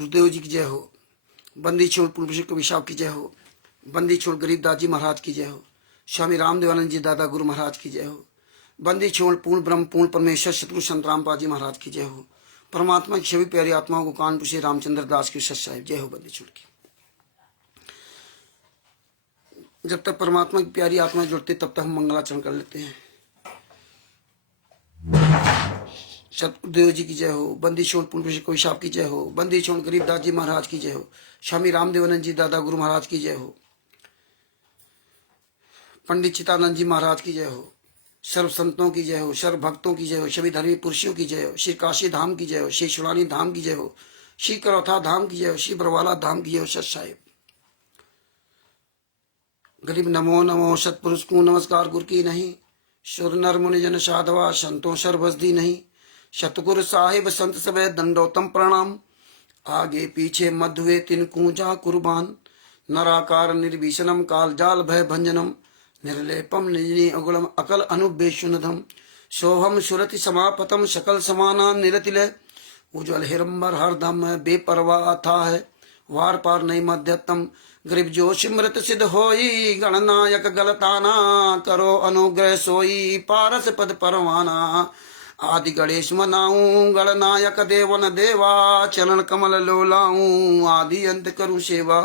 गुरुदेव जी की जय हो। बंदी छोड़ पूर्ण कवि साहब की जय हो। बंदी छोड़ गरीबदास जी महाराज की जय हो। स्वामी रामदेवानंद जी दादा गुरु महाराज की जय हो। बंदी छोड़ पूर्ण ब्रह्म पूर्ण परमेश्वर शत्रु संत रामपाल जी महाराज की जय हो। परमात्मा की सभी प्यारी आत्माओं को कानपुर से रामचंद्र दास की सत साहिब जय हो। बंदी छोड़ की जब तक परमात्मा की प्यारी आत्मा जुड़ती तब तक हम मंगलाचरण कर लेते हैं। सतगुरुदेव जी की जय हो। बंदी छोड़ पूर्ण कोई साहब की जय हो। बंदी छोड़ गरीबदास जी महाराज की जय हो। स्वामी रामदेवानंद जी दादा गुरु महाराज की जय हो। पंडित चितानंद जी महाराज की जय हो। सर्व संतों की जय हो। सर्व भक्तों की जय हो। सभी धर्मी पुरुषों की जय हो। श्री काशी धाम की जय हो। श्री शुलानी धाम की जय हो। श्री करौथा धाम की जय हो। श्री बरवाला धाम की जय हो। सत साहिब गरीब नमो नमो सतपुरुष को नमस्कार गुरु की नहीं। सुर नर मुनि जन साधवा संतों सर्वसदी नहीं। सतगुरु साहिब संत सबे दंडोतम प्रणाम। आगे पीछे मध्वे तिन कूजा कुर्बान। नराकार निर्भीषणम काल जाल भय भंजनम। निर्लेपम निजनी अगुणम अकल अनुबेशुनधम। सोहम सुरति समापतम सकल समाना निरतिलय। उज्ज्वल हिरंबर हरदम बेपरवा अथा है। वार पार नहीं मध्यतम गरीब जो सिमृत सिद्ध होई। गणनायक गलताना करो अनुग्रह सोई। पारस पद परवाना आदि गणेश मनाऊं। गणनायक देवन देवा चरण कमल लोलाऊं। आदि अंत करूं सेवा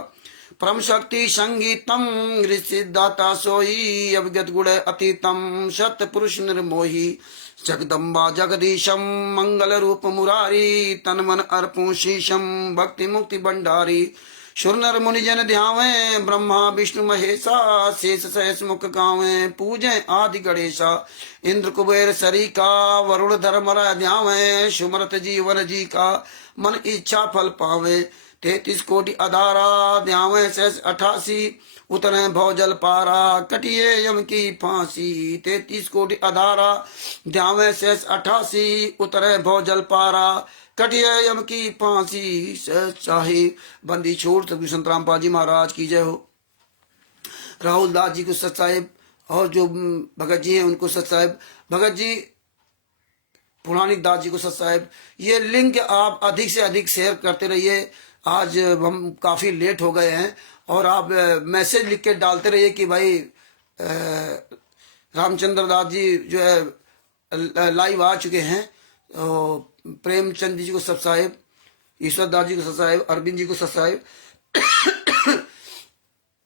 परम शक्ति संगीतम ऋषिदाता सोई। अवगत गुण अतीतम सत पुरुष निर्मोही। जगदम्बा जगदीशम मंगल रूप मुरारी। तन मन अर्पू शीशम भक्ति मुक्ति भंडारी। सुर नर मुनि जन ध्यावे ब्रह्मा विष्णु महेशा। शेष सहस मुख गावे पूजे आदि गणेशा। इंद्र कुबेर सरीका वरुण धर्मरा ध्यावे। सुमरत जीवन जी का मन इच्छा फल पावे। 33 कोटि अधारा ध्यावे सहस 88। उतरे भवजल पारा कटिए यम की फांसी। 33 कोटि अधारा ध्यावे सहस 88। उतरे भवजल पारा कटिए यम की फांसी। सत साहिब बंदी छोड़ सतगुरु संत रामपाल जी महाराज की जय हो। राहुल दास जी को सत साहिब और जो भगत जी हैं उनको सत साहिब। भगत जी पुराणिक दास जी को सत साहिब। ये लिंक आप अधिक से अधिक शेयर करते रहिए। आज हम काफ़ी लेट हो गए हैं और आप मैसेज लिख के डालते रहिए कि भाई रामचंद्र दास जी जो है लाइव आ चुके हैं। तो प्रेमचंद जी को सत साहिब। ईश्वर दास जी को सत साहिब। अरविंद जी को सत साहिब।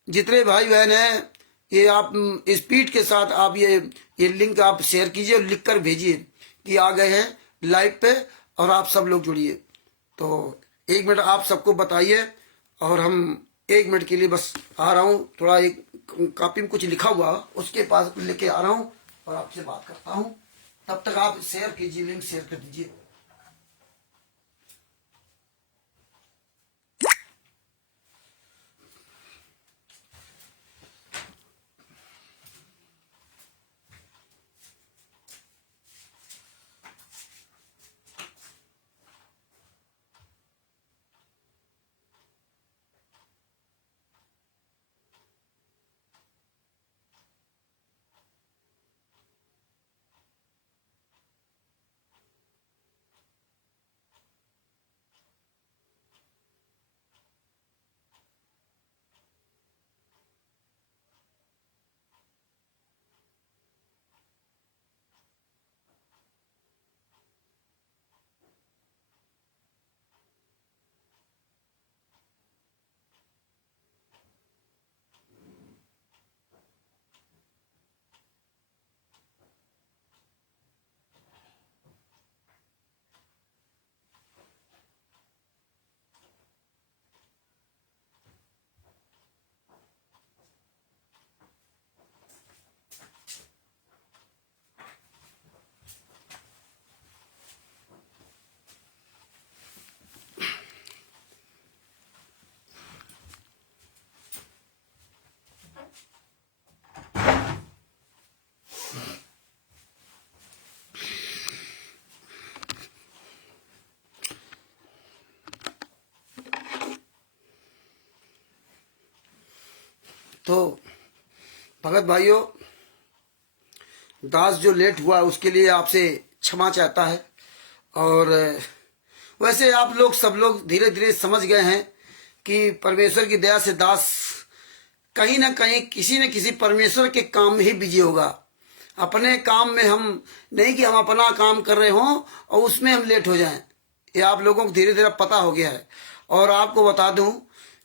जितने भाई बहन हैं ये आप स्पीड के साथ आप ये लिंक आप शेयर कीजिए और लिख कर भेजिए कि आ गए हैं लाइव पे और आप सब लोग जुड़िए। तो 1 मिनट आप सबको बताइए और हम 1 मिनट के लिए बस आ रहा हूँ। थोड़ा एक कॉपी में कुछ लिखा हुआ उसके पास लेके आ रहा हूँ और आपसे बात करता हूँ। तब तक आप शेयर कीजिए, लिंक शेयर कर दीजिए। तो भगत भाइयों दास जो लेट हुआ उसके लिए आपसे क्षमा चाहता है और वैसे आप लोग सब लोग धीरे धीरे समझ गए हैं कि परमेश्वर की दया से दास कहीं ना कहीं किसी न किसी परमेश्वर के काम में ही बिजी होगा। अपने काम में हम नहीं कि हम अपना काम कर रहे हों और उसमें हम लेट हो जाएं। ये आप लोगों को धीरे धीरे पता हो गया है। और आपको बता दूं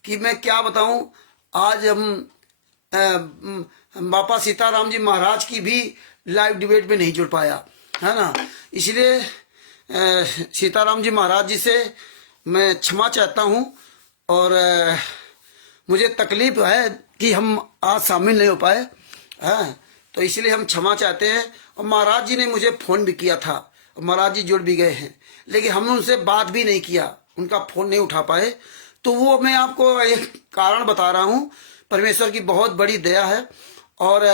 कि मैं क्या बताऊं, आज हम बापा सीताराम जी महाराज की भी लाइव डिबेट में नहीं जुड़ पाया, है ना। इसलिए सीताराम जी महाराज जी से मैं क्षमा चाहता हूं और मुझे तकलीफ है कि हम आज शामिल नहीं हो पाए, हैं, तो इसलिए हम क्षमा चाहते हैं। और महाराज जी ने मुझे फोन भी किया था, महाराज जी जुड़ भी गए हैं, लेकिन हमने उनसे बात भी नहीं किया, उनका फोन नहीं उठा पाए। तो वो मैं आपको एक कारण बता रहा हूँ, परमेश्वर की बहुत बड़ी दया है। और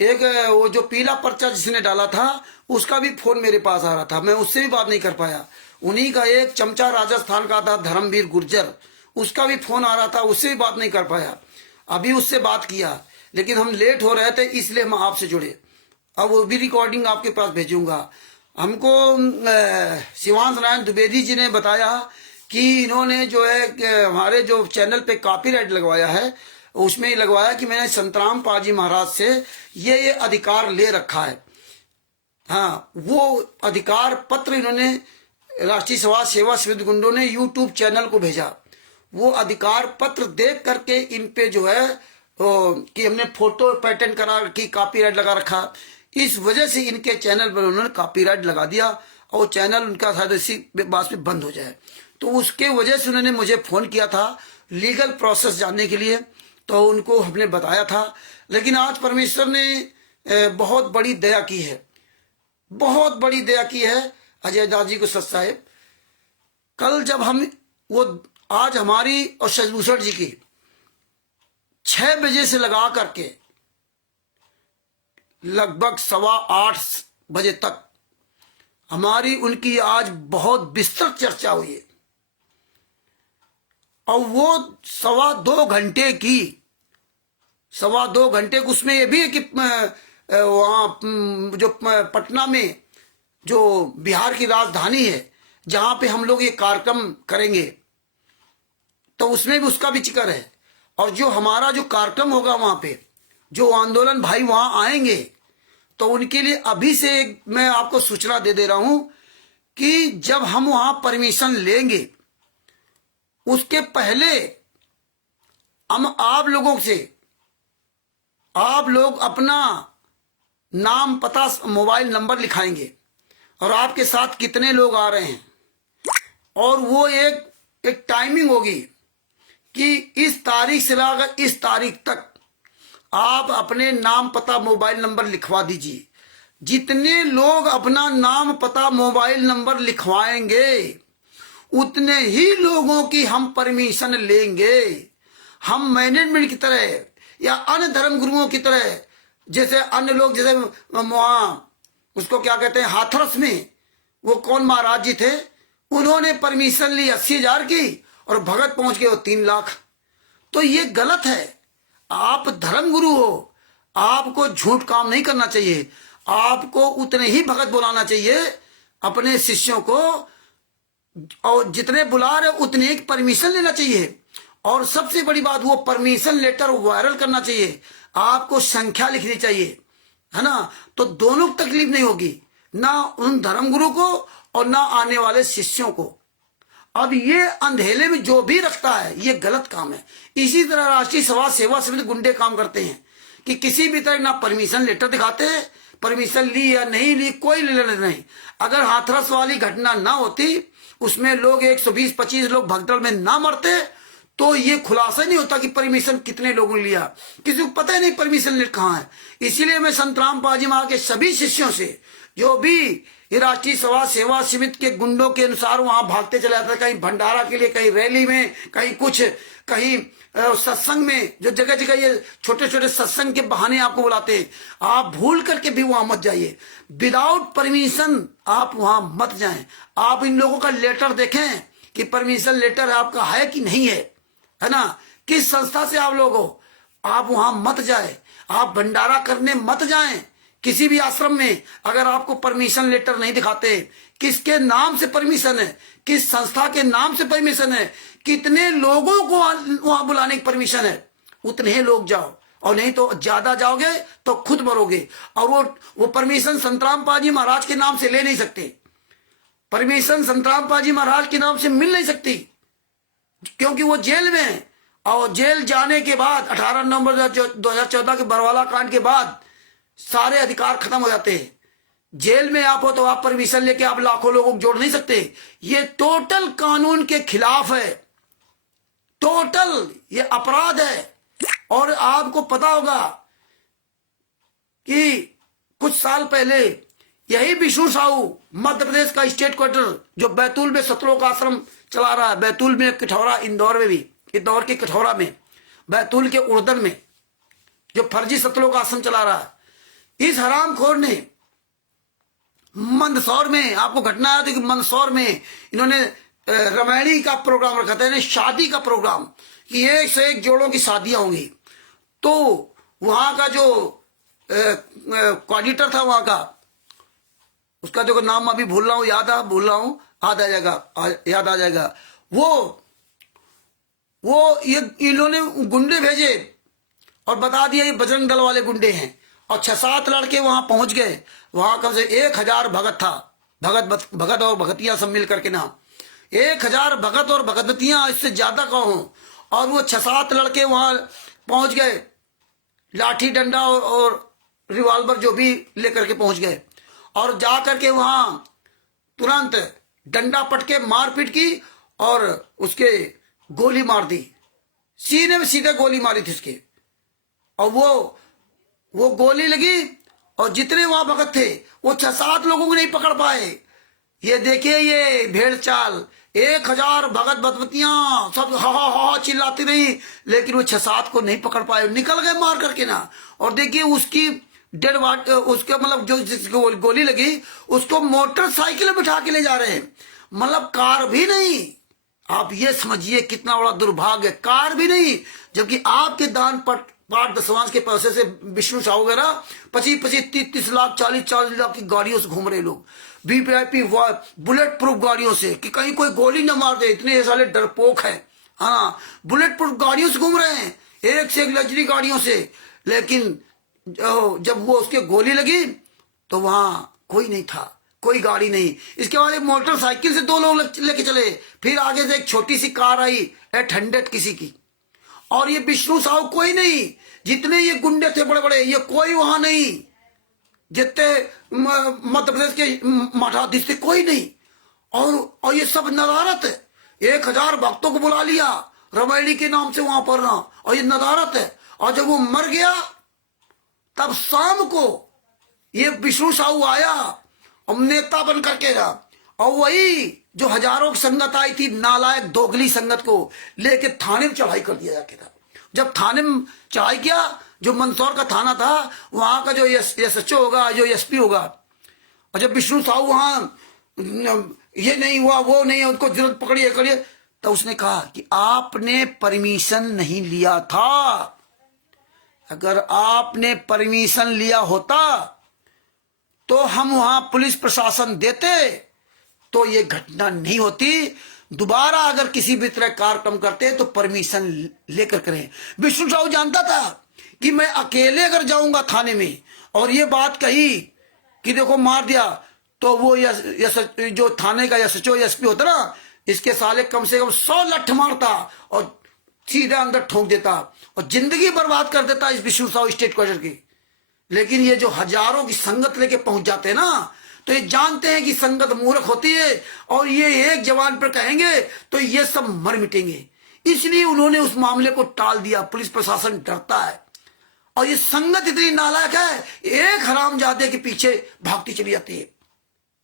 एक वो जो पीला पर्चा जिसने डाला था उसका भी फोन मेरे पास आ रहा था, मैं उससे भी बात नहीं कर पाया। उन्हीं का एक चमचा राजस्थान का था धर्मवीर गुर्जर, उसका भी फोन आ रहा था, उससे भी बात नहीं कर पाया। अभी उससे बात किया, लेकिन हम लेट हो रहे थे इसलिए हम आपसे जुड़े। अब वो भी रिकॉर्डिंग आपके पास भेजूंगा। हमको शिवांश नारायण द्विवेदी जी ने बताया कि इन्होंने जो है हमारे जो चैनल पे कॉपीराइट लगवाया है, उसमें ही लगवाया कि मैंने संतराम पाजी महाराज से ये अधिकार ले रखा है। हाँ, वो अधिकार पत्र इन्होंने राष्ट्रीय समाज सेवा समिति गुंडों ने यूट्यूब चैनल को भेजा। वो अधिकार पत्र देख करके इन पे जो है कि हमने फोटो पेटेंट करा रखी, कॉपीराइट लगा रखा, इस वजह से इनके चैनल पर उन्होंने कॉपीराइट लगा दिया और चैनल उनका शायद इसी बात में बंद हो जाए। तो उसके वजह से उन्होंने मुझे फोन किया था लीगल प्रोसेस जानने के लिए, तो उनको हमने बताया था। लेकिन आज परमेश्वर ने बहुत बड़ी दया की है, बहुत बड़ी दया की है अजय दास जी को सच साहेब। कल जब हम वो आज हमारी और शशभूषण जी की 6 बजे से लगा करके लगभग 7:15 बजे तक हमारी उनकी आज बहुत विस्तृत चर्चा हुई है। और वो 2.25 घंटे की 2.25 घंटे उसमें ये भी है कि वहाँ जो पटना में जो बिहार की राजधानी है जहां पे हम लोग ये कार्यक्रम करेंगे, तो उसमें भी उसका भी जिक्र है। और जो हमारा जो कार्यक्रम होगा वहां पे जो आंदोलन भाई वहां आएंगे, तो उनके लिए अभी से मैं आपको सूचना दे दे रहा हूं कि जब हम वहां परमिशन लेंगे उसके पहले हम आप लोगों से, आप लोग अपना नाम पता मोबाइल नंबर लिखाएंगे और आपके साथ कितने लोग आ रहे हैं, और वो एक टाइमिंग होगी कि इस तारीख से लेकर इस तारीख तक आप अपने नाम पता मोबाइल नंबर लिखवा दीजिए। जितने लोग अपना नाम पता मोबाइल नंबर लिखवाएंगे उतने ही लोगों की हम परमिशन लेंगे। हम मैनेजमेंट की तरह या अन्य धर्म गुरुओं की तरह, जैसे अन्य लोग, जैसे वहां उसको क्या कहते हैं हाथरस में वो कौन महाराज जी थे, उन्होंने परमिशन ली 80,000 की और भगत पहुंच गए वो 3 लाख। तो ये गलत है। आप धर्म गुरु हो, आपको झूठ काम नहीं करना चाहिए। आपको उतने ही भगत बुलाना चाहिए अपने शिष्यों को, और जितने बुला रहे उतने ही परमिशन लेना चाहिए। और सबसे बड़ी बात, वो परमिशन लेटर वायरल करना चाहिए, आपको संख्या लिखनी चाहिए, है ना। तो दोनों को तकलीफ नहीं होगी, ना उन धर्मगुरु को और ना आने वाले शिष्यों को। अब ये अंधेले में जो भी रखता है ये गलत काम है। इसी तरह राष्ट्रीय समाज सेवा समिति गुंडे काम करते हैं कि किसी भी तरह ना परमिशन लेटर दिखाते हैं, परमिशन ली या नहीं ली कोई लेना नहीं। अगर हाथरस वाली घटना ना होती, उसमें लोग 120-25 लोग भगदड़ में ना मरते, तो ये खुलासा नहीं होता कि परमिशन कितने लोगों ने लिया। किसी को पता ही नहीं परमिशन लेटर कहाँ है। इसीलिए मैं संतराम पाजी महाराज के सभी शिष्यों से, जो भी ये राष्ट्रीय समाज सेवा समिति के गुंडों के अनुसार वहां भागते चले जाते, कहीं भंडारा के लिए, कहीं रैली में, कहीं कुछ, कहीं सत्संग में, जो जगह जगह ये छोटे छोटे सत्संग के बहाने आपको बुलाते हैं, आप भूल करके भी वहां मत जाइए। विदाउट परमिशन आप वहां मत जाएं। आप इन लोगों का लेटर देखें कि परमिशन लेटर आपका है कि नहीं है ना, किस संस्था से आप लोग हो। आप वहां मत जाए, आप भंडारा करने मत जाएं। किसी भी आश्रम में अगर आपको परमिशन लेटर नहीं दिखाते, किसके नाम से परमिशन है, किस संस्था के नाम से परमिशन है, कितने लोगों को वहां बुलाने की परमिशन है, उतने ही लोग जाओ, और नहीं तो ज्यादा जाओगे तो खुद मरोगे। और वो परमिशन संतराम पाजी महाराज के नाम से ले नहीं सकते, परमिशन संतराम पाजी महाराज के नाम से मिल नहीं सकती, क्योंकि वो जेल में है। और जेल जाने के बाद 18 नवंबर 2014 के बरवाला कांड के बाद सारे अधिकार खत्म हो जाते हैं। जेल में आप हो तो आप परमिशन लेके आप लाखों लोगों को जोड़ नहीं सकते। ये टोटल कानून के खिलाफ है, टोटल ये अपराध है। और आपको पता होगा कि कुछ साल पहले यही विष्णु साहू मध्य प्रदेश का स्टेट क्वार्टर जो बैतूल में सतलोक आश्रम चला रहा है, बैतूल में, कठौरा, इंदौर में भी, इंदौर के कठौरा में, बैतूल के उर्दन में जो फर्जी सतलोक आश्रम चला रहा है, इस हरामखोर ने मंदसौर में, आपको घटना याद है कि मंदसौर में इन्होंने रामायणी का प्रोग्राम रखा था, शादी का प्रोग्राम, कि एक से एक जोड़ों की शादियां होंगी। तो वहां का जो कोऑर्डिनेटर था वहां का, उसका जो नाम अभी भूल रहा हूं, याद आ जाएगा। वो ये इन्होंने गुंडे भेजे और बता दिया ये बजरंग दल वाले गुंडे हैं, और 6-7 लड़के वहां पहुंच गए। वहां कम से 1000 भगत था, भगत और भगतियां सब मिल करके ना, 1000 भगत और भगवतियां, इससे ज्यादा कहो। और वो 6-7 लड़के वहां पहुंच गए, लाठी डंडा और रिवॉल्वर जो भी लेकर के पहुंच गए, और जा करके वहां तुरंत डंडा पटके मारपीट की और उसके गोली मार दी, सीने में सीधे गोली मारी थी उसके। और वो गोली लगी, और जितने वहां भगत थे वो 6-7 लोगों को नहीं पकड़ पाए। ये देखिए ये भेड़ चाल, 1000 भगत भगवतियां सब हा हा हा चिल्लाती रही, लेकिन वो 6-7 को नहीं पकड़ पाए, निकल गए मार करके ना। और देखिए उसकी डेड बॉडी, उसके मतलब जो जिसको गोली लगी उसको मोटरसाइकिल में बिठा के ले जा रहे हैं, मतलब कार भी नहीं। आप ये समझिए कितना बड़ा दुर्भाग्य, कार भी नहीं, जबकि आपके दान पाठ दसवांश के पैसे से विष्णु साहू वगैरह 25-25, 30-30 लाख, 40-40 लाख की गाड़ियों से घूम रहे लोग, वीवीआईपी बुलेट प्रूफ गाड़ियों से, कि कहीं कोई गोली न मार दे, इतने साले डरपोक है। हाँ, बुलेट प्रूफ गाड़ियों से घूम रहे हैं, एक से एक लग्जरी गाड़ियों से। लेकिन जब वो उसके गोली लगी तो वहां कोई नहीं था, कोई गाड़ी नहीं। इसके बाद एक मोटरसाइकिल से 2 लोग लेके चले, फिर आगे से एक छोटी सी कार आई 800 किसी की, और ये विष्णु साहू कोई नहीं। जितने ये गुंडे थे बड़े बड़े, ये कोई वहां नहीं, जितने मध्य प्रदेश के मठाधीश थे कोई नहीं। और ये सब नदारत है, 1000 भक्तों को बुला लिया रामायणी के नाम से वहां पर ना, और ये नदारत है। और जब वो मर गया तब शाम को ये विष्णु साहू आया और नेता बन करके रहा, और वही जो हजारों की संगत आई थी, नालायक दोगली संगत को लेके थाने में चढ़ाई कर दिया जाके था। जब थाने में चढ़ाई किया, जो मंदसौर का थाना था, वहां का जो एसएचओ होगा, जो एसपी होगा, और जब विष्णु साहू वहां ये नहीं हुआ, वो नहीं है, उनको जरूरत पकड़िए, तो उसने कहा कि आपने परमिशन नहीं लिया था। अगर आपने परमिशन लिया होता तो हम वहां पुलिस प्रशासन देते तो ये घटना नहीं होती। दोबारा अगर किसी भी तरह कार्यक्रम करते तो परमिशन लेकर करें। विष्णु साहू जानता था कि मैं अकेले अगर जाऊंगा थाने में और ये बात कही कि देखो मार दिया, तो वो जो थाने का एसएचओ एसपी होता ना, इसके साले कम से कम 100 लठ मारता और सीधा अंदर ठोक देता और जिंदगी बर्बाद कर देता इस विष्णु साहू स्टेट क्वार्टर की। लेकिन ये जो हजारों की संगत लेके पहुंच जाते हैं ना, तो ये जानते हैं कि संगत मूर्ख होती है, और ये एक जवान पर कहेंगे तो ये सब मर मिटेंगे, इसलिए उन्होंने उस मामले को टाल दिया। पुलिस प्रशासन डरता है, और ये संगत इतनी नालायक है, एक हरामजादे के पीछे भागती चली जाती है।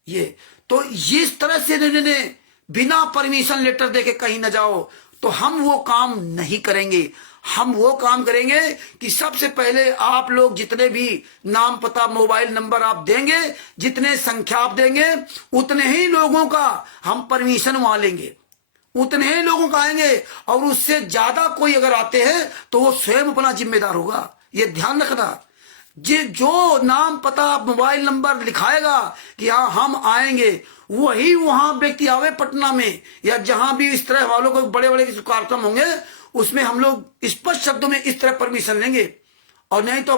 ये तो इस तरह से इन्होंने बिना परमिशन लेटर देके कहीं न जाओ, तो हम वो काम नहीं करेंगे। हम वो काम करेंगे कि सबसे पहले आप लोग जितने भी नाम पता मोबाइल नंबर आप देंगे, जितने संख्या आप देंगे, उतने ही लोगों का हम परमिशन वहां लेंगे, उतने ही लोगों का आएंगे। और उससे ज्यादा कोई अगर आते हैं तो वो स्वयं अपना जिम्मेदार होगा, ये ध्यान रखना। जो नाम पता मोबाइल नंबर लिखाएगा कि हाँ हम आएंगे, वही वहां व्यक्ति आवे पटना में या जहां भी इस तरह वालों को बड़े बड़े कार्यक्रम होंगे, उसमें हम लोग स्पष्ट शब्दों में इस तरह परमिशन लेंगे। और नहीं तो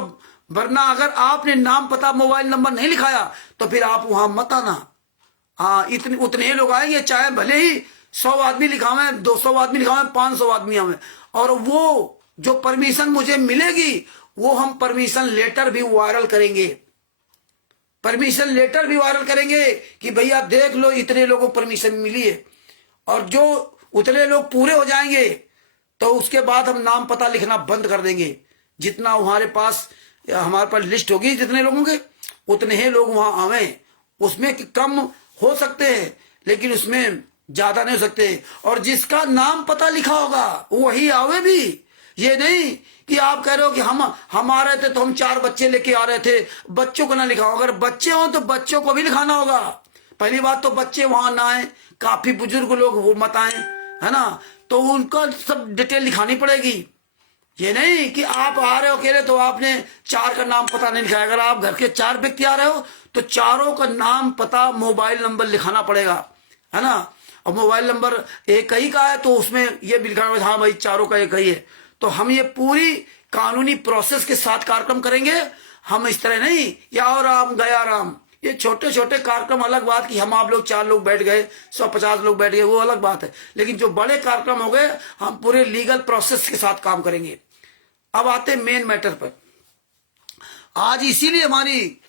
वरना अगर आपने नाम पता मोबाइल नंबर नहीं लिखाया तो फिर आप वहां मत आना। हाँ, इतने उतने ही लोग आएंगे, चाहे भले ही 100 आदमी लिखावे, 200 आदमी लिखावे, 500 आदमी आवे। और वो जो परमिशन मुझे मिलेगी वो हम परमिशन लेटर भी वायरल करेंगे, परमिशन लेटर भी वायरल करेंगे कि भैया देख लो इतने लोगों को परमिशन मिली है। और जो उतने लोग पूरे हो जाएंगे तो उसके बाद हम नाम पता लिखना बंद कर देंगे। जितना हमारे पास लिस्ट होगी जितने लोगों के, उतने ही लोग वहां आवे। उसमें कम हो सकते हैं लेकिन उसमें ज्यादा नहीं हो सकते। और जिसका नाम पता लिखा होगा वही आवे भी। ये नहीं कि आप कह रहे हो कि हम आ रहे थे तो हम 4 बच्चे लेके आ रहे थे, बच्चों को ना लिखाओ। अगर बच्चे हो तो बच्चों को भी लिखाना होगा। पहली बात तो बच्चे वहां ना आए, काफी बुजुर्ग लोग वो मत आए, है ना, तो उनका सब डिटेल लिखानी पड़ेगी। ये नहीं कि आप आ रहे हो अकेले तो आपने 4 का नाम पता नहीं लिखाया। अगर आप घर के 4 व्यक्ति आ रहे हो तो चारों का नाम पता मोबाइल नंबर लिखाना पड़ेगा, है ना। और मोबाइल नंबर एक ही का है तो उसमें ये भी लिखाना, हाँ भाई चारों का एक ही है। तो हम ये पूरी कानूनी प्रोसेस के साथ कार्यक्रम करेंगे। हम इस तरह नहीं या और राम गया राम, ये छोटे छोटे कार्यक्रम अलग बात कि हम आप लोग 4 लोग बैठ गए, 150 लोग बैठ गए, वो अलग बात है। लेकिन जो बड़े कार्यक्रम हो गए हम पूरे लीगल प्रोसेस के साथ काम करेंगे। अब आते मेन मैटर पर। आज इसीलिए हमारी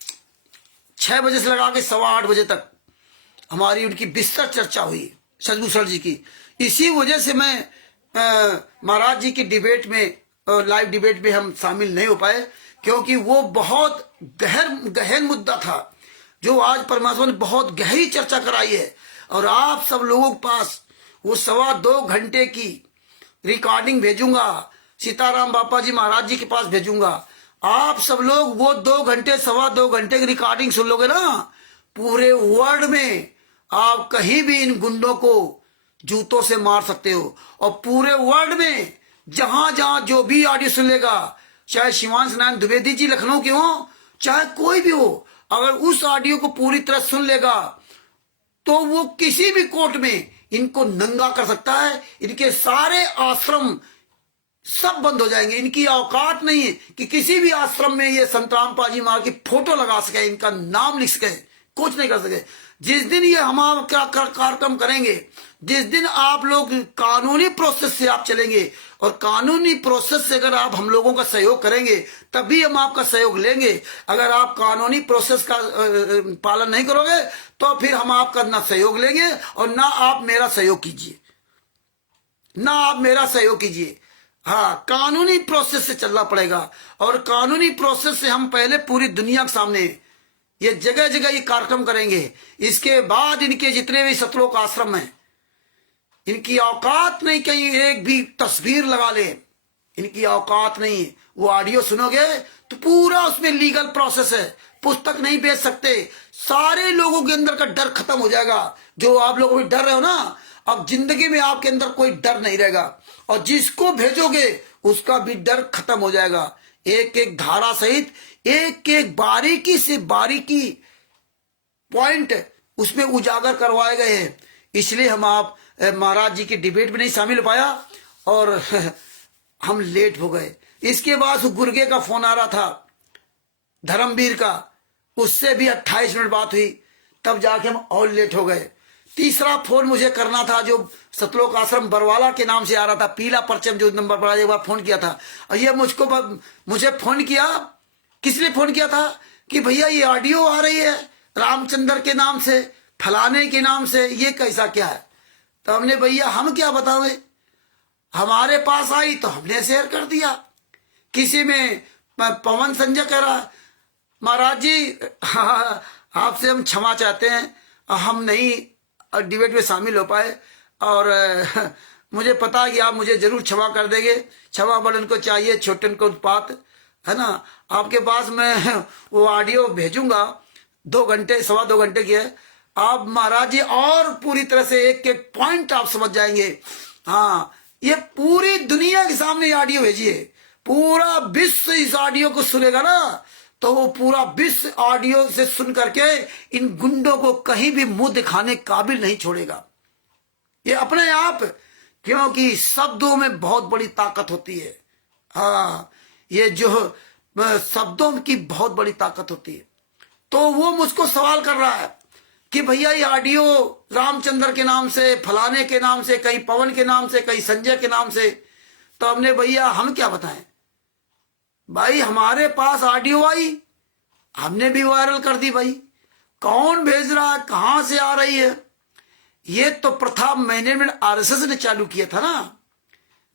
6 बजे से लगा के 8:15 बजे तक हमारी उनकी विस्तृत चर्चा हुई सदभूषण जी की। इसी वजह से मैं महाराज जी की डिबेट में, लाइव डिबेट में हम शामिल नहीं हो पाए, क्योंकि वो बहुत गहन मुद्दा था जो आज परमात्मा ने बहुत गहरी चर्चा कराई है। और आप सब लोगों के पास वो 2.25 घंटे की रिकॉर्डिंग भेजूंगा, सीताराम बापा जी महाराज जी के पास भेजूंगा। आप सब लोग वो 2 घंटे 2.25 घंटे की रिकॉर्डिंग सुन लोगे ना, पूरे वर्ल्ड में आप कहीं भी इन गुंडों को जूतों से मार सकते हो। और पूरे वर्ल्ड में जहां जहां जो भी ऑडियो सुन लेगा, चाहे शिवांश नारायण द्विवेदी जी लखनऊ के हो, चाहे कोई भी हो, अगर उस ऑडियो को पूरी तरह सुन लेगा तो वो किसी भी कोर्ट में इनको नंगा कर सकता है। इनके सारे आश्रम सब बंद हो जाएंगे। इनकी औकात नहीं है कि किसी भी आश्रम में ये संतराम पाजी माँ की फोटो लगा सके, इनका नाम लिख सके, कुछ नहीं कर सके। जिस दिन ये हम क्या कार्यक्रम करेंगे, जिस दिन आप लोग कानूनी प्रोसेस से आप चलेंगे और कानूनी प्रोसेस से अगर आप हम लोगों का सहयोग करेंगे तभी हम आपका सहयोग लेंगे। अगर आप कानूनी प्रोसेस का पालन नहीं करोगे तो फिर हम आपका ना सहयोग लेंगे और ना आप मेरा सहयोग कीजिए, ना आप मेरा सहयोग कीजिए। हाँ, कानूनी प्रोसेस से चलना पड़ेगा। और कानूनी प्रोसेस से हम पहले पूरी दुनिया के सामने ये जगह जगह ये कार्यक्रम करेंगे। इसके बाद इनके जितने भी सतलोक आश्रम हैं, इनकी औकात नहीं कहीं एक भी तस्वीर लगा ले, इनकी औकात नहीं है। वो ऑडियो सुनोगे तो पूरा उसमें लीगल प्रोसेस है, पुस्तक नहीं बेच सकते। सारे लोगों के अंदर का डर खत्म हो जाएगा। जो आप लोग भी डर रहे हो ना, अब जिंदगी में आपके अंदर कोई डर नहीं रहेगा। और जिसको भेजोगे उसका भी डर खत्म हो जाएगा। एक एक धारा सहित एक एक बारीकी से बारीकी पॉइंट उसमें उजागर करवाए गए हैं। इसलिए हम आप महाराज जी की डिबेट में नहीं शामिल हो पाया और हम लेट हो गए। इसके बाद गुर्गे का फोन आ रहा था, धर्मवीर का, उससे भी 28 मिनट बात हुई, तब जाके हम और लेट हो गए। तीसरा फोन मुझे करना था जो सतलोक आश्रम बरवाला के नाम से आ रहा था, पीला परचम जो नंबर पर एक बार फोन किया था। और ये मुझे फोन किया, किस लिए फोन किया था कि भैया ये ऑडियो आ रही है रामचंद्र के नाम से, फलाने के नाम से, ये कैसा क्या है। तो हमने भैया हम क्या बतावे, हमारे पास आई तो हमने शेयर कर दिया। किसी में पवन संजय कह रहा, महाराज जी आपसे हम क्षमा चाहते हैं, हम नहीं डिबेट में शामिल हो पाए और मुझे पता है कि आप मुझे जरूर क्षमा कर देंगे। क्षमा बल उनको चाहिए, छोटन को उत्पात, है ना। आपके पास मैं वो ऑडियो भेजूंगा, 2 घंटे 2.25 घंटे की है। आप महाराज जी और पूरी तरह से एक एक पॉइंट आप समझ जाएंगे। हाँ, ये पूरी दुनिया के सामने ऑडियो भेजिए, पूरा विश्व इस ऑडियो को सुनेगा ना, तो वो पूरा विश्व ऑडियो से सुन करके इन गुंडों को कहीं भी मुंह दिखाने काबिल नहीं छोड़ेगा। ये अपने आप, क्योंकि शब्दों में बहुत बड़ी ताकत होती है। हाँ, ये जो शब्दों की बहुत बड़ी ताकत होती है। तो वो मुझको सवाल कर रहा है कि भैया ये ऑडियो रामचंद्र के नाम से, फलाने के नाम से, कहीं पवन के नाम से, कहीं संजय के नाम से। तो हमने भैया हम क्या बताएं भाई, हमारे पास ऑडियो आई, हमने भी वायरल कर दी भाई। कौन भेज रहा है, कहां से आ रही है, ये तो प्रथा मैनेजमेंट आरएसएस ने चालू किया था ना।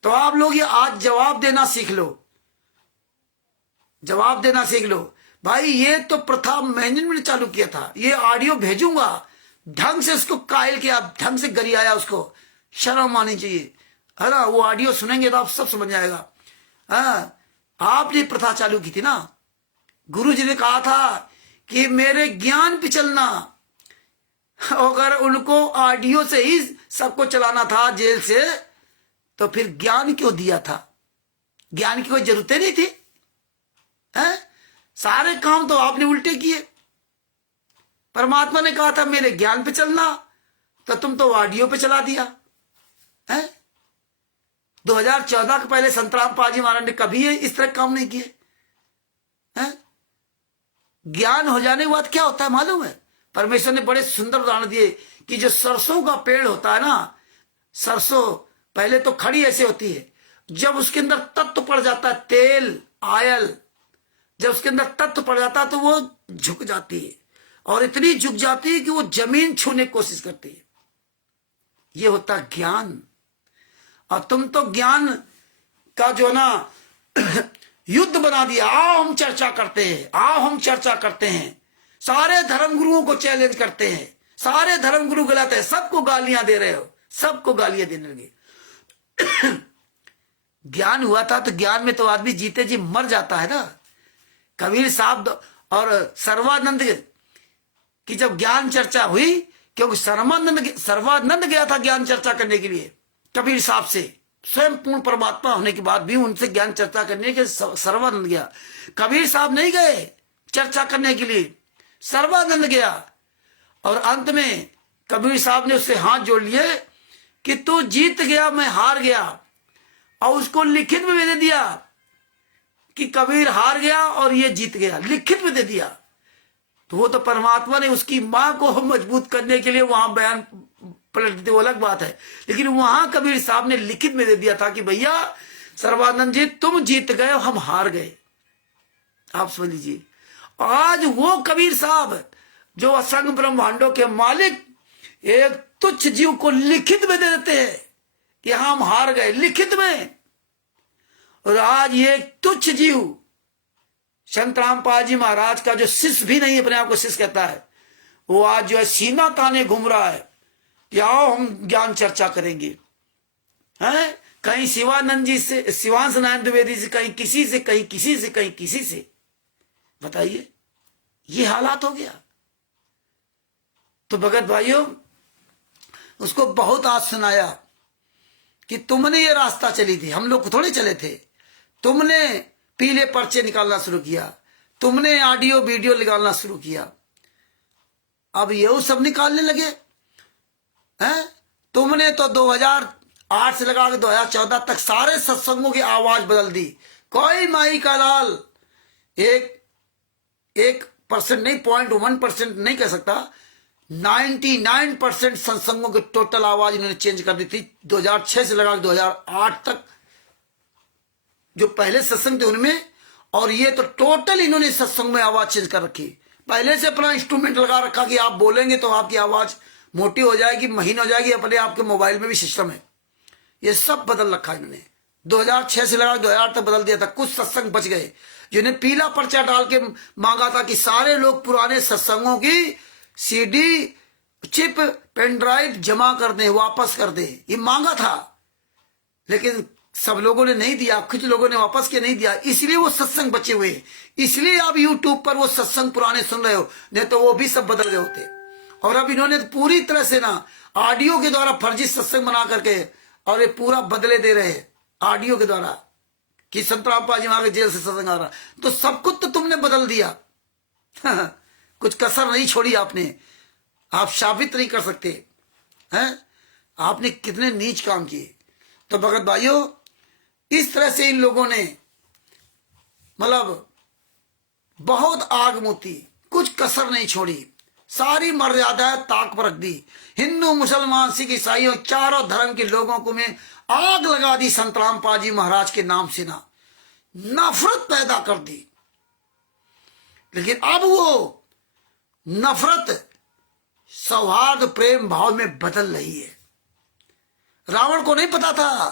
तो आप लोग ये आज जवाब देना सीख लो, जवाब देना सीख लो भाई। ये तो प्रथा मैनेजमेंट ने चालू किया था। ये ऑडियो भेजूंगा, ढंग से उसको कायल किया, ढंग से गरियाया, उसको शर्म आनी चाहिए, है ना। वो ऑडियो सुनेंगे तो आप सब समझ जाएगा। हाँ, आपने प्रथा चालू की थी ना। गुरु जी ने कहा था कि मेरे ज्ञान पे चलना। अगर उनको ऑडियो से ही सबको चलाना था जेल से, तो फिर ज्ञान क्यों दिया था? ज्ञान की कोई जरूरत नहीं थी, है? सारे काम तो आपने उल्टे किए। परमात्मा ने कहा था मेरे ज्ञान पे चलना, तो तुम तो ऑडियो पे चला दिया है। 2014 के पहले संतराम पाजी महाराज ने कभी इस तरह काम नहीं किए हैं। ज्ञान हो जाने के बाद क्या होता है मालूम है? परमेश्वर ने बड़े सुंदर उदाहरण दिए कि जो सरसों का पेड़ होता है ना, सरसों पहले तो खड़ी ऐसे होती है, जब उसके अंदर तत्व पड़ जाता है, तेल, आयल, जब उसके अंदर तत्व पड़ जाता है तो वो झुक जाती है, और इतनी झुक जाती है कि वो जमीन छूने की कोशिश करती है। ये होता है ज्ञान। और तुम तो ज्ञान का जो ना युद्ध बना दिया। आओ हम चर्चा करते हैं, आओ हम चर्चा करते हैं। सारे धर्म गुरुओं को चैलेंज करते हैं, सारे धर्म गुरु गलत है, सबको गालियां दे रहे हो, सबको गालियां देने लगे। ज्ञान हुआ था तो ज्ञान में तो आदमी जीते जी मर जाता है ना। कबीर साहब और सर्वानंद की जब ज्ञान चर्चा हुई, क्योंकि सर्वानंद गया था ज्ञान चर्चा करने के लिए कबीर साहब से, स्वयं पूर्ण परमात्मा होने के बाद भी उनसे ज्ञान चर्चा करने के सर्वानंद गया। कबीर साहब नहीं गए चर्चा करने के लिए, सर्वानंद गया। और अंत में कबीर साहब ने उससे हाथ जोड़ लिए कि तू जीत गया, मैं हार गया, और उसको लिखित में दे दिया कि कबीर हार गया और ये जीत गया, लिखित में दे दिया। तो वो तो परमात्मा ने उसकी मां को मजबूत करने के लिए वहां बयान पलट देते, वो अलग बात है, लेकिन वहां कबीर साहब ने लिखित में दे दिया था कि भैया सर्वानंद जी तुम जीत गए, हम हार गए। आप समझ लीजिए। आज वो कबीर साहब जो असंग ब्रह्मांडों के मालिक एक तुच्छ जीव को लिखित में दे देते हैं कि हम हार गए, लिखित में। और आज ये तुच्छ जीव संतराम पाजी महाराज का जो शिष्य भी नहीं, अपने आप को शिष्य कहता है, वो आज जो है सीना ताने घूम रहा है कि आओ हम ज्ञान चर्चा करेंगे, हैं? कहीं शिवानंद जी से, शिवांश नारायण द्विवेदी से, कहीं किसी से, कहीं किसी से, कहीं किसी से। बताइए, ये हालात हो गया। तो भगत भाइयों, उसको बहुत आज सुनाया कि तुमने ये रास्ता चली थी, हम लोग थोड़े चले थे। तुमने पीले पर्चे निकालना शुरू किया, तुमने ऑडियो वीडियो निकालना शुरू किया, अब ये सब निकालने लगे हैं। तुमने तो 2008 से लगा के 2014 तक सारे सत्संगों की आवाज बदल दी। कोई माई का लाल 1% नहीं, 0.1% नहीं कह सकता, 99% सत्संगों की टोटल आवाज इन्होंने चेंज कर दी थी। 2006 से लगा 2008 तक जो पहले सत्संग थे उनमें, और ये तो टोटल इन्होंने सत्संग में आवाज चेंज कर रखी। पहले से अपना इंस्ट्रूमेंट लगा रखा कि आप बोलेंगे तो आपकी आवाज मोटी हो जाएगी, महीन हो जाएगी, अपने आपके मोबाइल में भी सिस्टम है। ये सब बदल रखा इन्होंने। 2006 से लगा 2008 तक बदल दिया था। कुछ सत्संग बच गए जिन्हें पीला पर्चा डाल के मांगा था कि सारे लोग पुराने सत्संगों की सीडी, चिप, पेन ड्राइव जमा कर दें, वापस कर दें, ये मांगा था। लेकिन सब लोगों ने नहीं दिया, कुछ लोगों ने वापस के नहीं दिया, इसलिए वो सत्संग बचे हुए हैं। इसलिए आप यूट्यूब पर वो सत्संग पुराने सुन रहे हो, नहीं तो वो भी सब बदल गए होते। और अब इन्होंने पूरी तरह से ना ऑडियो के द्वारा फर्जी सत्संग बना करके और ये पूरा बदले दे रहे हैं ऑडियो के द्वारा। कि संतराम पाजी वहां के जेल से सत्संग आ रहा, तो सब कुछ तो तुमने बदल दिया। कुछ कसर नहीं छोड़ी आपने, आप साबित नहीं कर सकते हैं आपने कितने नीच काम किए। तो भगत भाइयों, इस तरह से इन लोगों ने मतलब बहुत आग मुती, कुछ कसर नहीं छोड़ी, सारी मर्यादाएं ताक पर रख दी। हिंदू, मुसलमान, सिख, ईसाइयों चारों धर्म के लोगों को में आग लगा दी संतराम पाजी महाराज के नाम से, ना नफरत पैदा कर दी। लेकिन अब वो नफरत सौहार्द प्रेम भाव में बदल रही है। रावण को नहीं पता था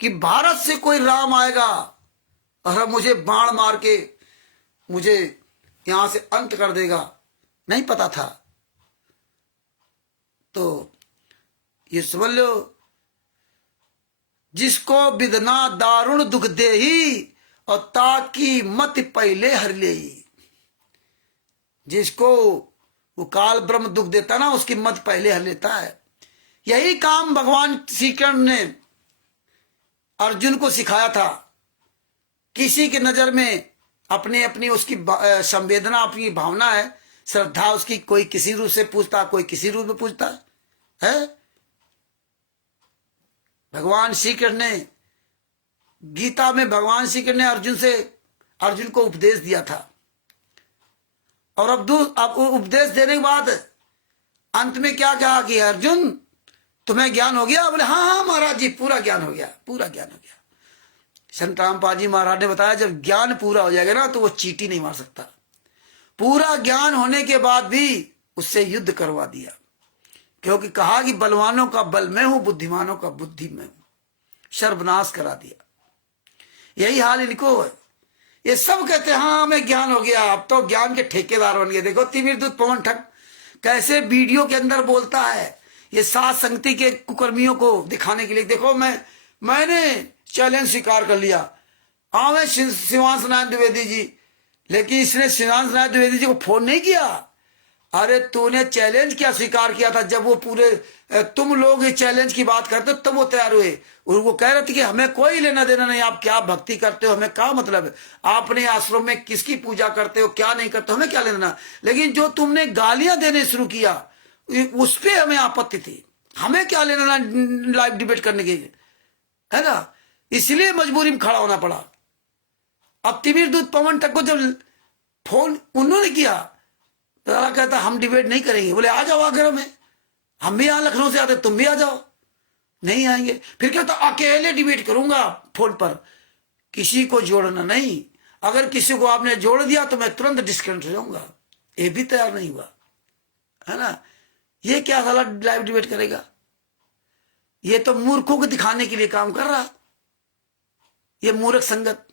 कि भारत से कोई राम आएगा और अब मुझे बाण मार के मुझे यहां से अंत कर देगा, नहीं पता था। तो ये समझ लो, जिसको विदना दारुण दुख दे ही और ताकि मत पहले हर ले। जिसको वो काल ब्रह्म दुख देता ना, उसकी मत पहले हर लेता है। यही काम भगवान श्री कृष्ण ने अर्जुन को सिखाया था। किसी की नजर में अपनी अपनी उसकी संवेदना, अपनी भावना है, श्रद्धा उसकी, कोई किसी रूप से पूछता, कोई किसी रूप में पूछता है। भगवान श्री कृष्ण ने गीता में, भगवान श्री कृष्ण ने अर्जुन को उपदेश दिया था। और अब उपदेश देने के बाद अंत में क्या कहा कि अर्जुन तुम्हें ज्ञान हो गया? बोले हाँ हाँ महाराज जी, पूरा ज्ञान हो गया, पूरा ज्ञान हो गया। संतराम पाजी महाराज ने बताया, जब ज्ञान पूरा हो जाएगा ना तो वो चींटी नहीं मार सकता। पूरा ज्ञान होने के बाद भी उससे युद्ध करवा दिया, क्योंकि कहा कि बलवानों का बल मैं हूं, बुद्धिमानों का बुद्धि मैं हूं। सर्वनाश करा दिया। यही हाल इनको है। ये सब कहते हैं हाँ हमें ज्ञान हो गया, अब तो ज्ञान के ठेकेदार बन गए। देखो तिमिरदूत पवन ठग कैसे वीडियो के अंदर बोलता है, ये सात संगति के कुकर्मियों को दिखाने के लिए। देखो मैंने चैलेंज स्वीकार कर लिया, हाँ मैं शिवांश नारायण द्विवेदी जी, लेकिन इसने शिवांश नारायण द्विवेदी जी को फोन नहीं किया। अरे तूने चैलेंज क्या स्वीकार किया था? जब वो पूरे तुम लोग इस चैलेंज की बात करते हो तब वो तैयार हुए, और वो कह रहे थे कि हमें कोई लेना देना नहीं, आप क्या भक्ति करते हो, हमें क्या मतलब है, आपने आश्रम में किसकी पूजा करते हो, क्या नहीं करते हो, हमें क्या लेना। लेकिन जो तुमने गालियां देने शुरू किया उस पर हमें आपत्ति थी। हमें क्या लेना लाइव डिबेट करने की, है ना, इसलिए मजबूरी में खड़ा होना पड़ा। अब तिमिरदूत पवन ठग को जब फोन उन्होंने किया तो कहता हम डिबेट नहीं करेंगे। बोले आ जाओ आगरा में, हम भी यहां लखनऊ से आते, तुम भी आ जाओ। नहीं आएंगे। फिर कहता अकेले डिबेट करूंगा फोन पर, किसी को जोड़ना नहीं, अगर किसी को आपने जोड़ दिया तो मैं तुरंत डिस्कनेक्ट हो जाऊंगा। ये भी तैयार नहीं हुआ, है ना। ये क्या साला लाइव डिबेट करेगा? ये तो मूर्खों को दिखाने के लिए काम कर रहा, ये मूर्ख संगत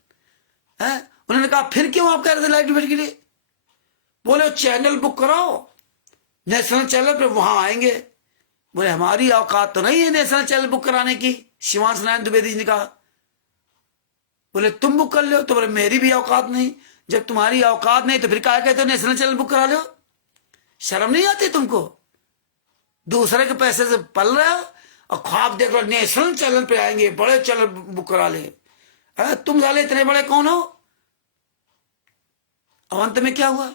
है। उन्होंने कहा फिर क्यों आप कह रहे थे लाइव डिबेट के लिए? बोले चैनल बुक कराओ नेशनल चैनल पे, वहां आएंगे। बोले हमारी औकात तो नहीं है नेशनल चैनल बुक कराने की, शिवांश नारायण द्विवेदी ने कहा। बोले तुम बुक कर लो, तो बोले मेरी भी औकात नहीं। जब तुम्हारी औकात नहीं तो फिर क्या कहते हो नेशनल चैनल बुक करा लो? शर्म नहीं आती तुमको? दूसरे के पैसे से पल रहे हो और ख्वाब देख लो नेशनल चैनल पे आएंगे, बड़े चैनल बुक करा ले। तुम साले इतने बड़े कौन हो? अंत में क्या हुआ?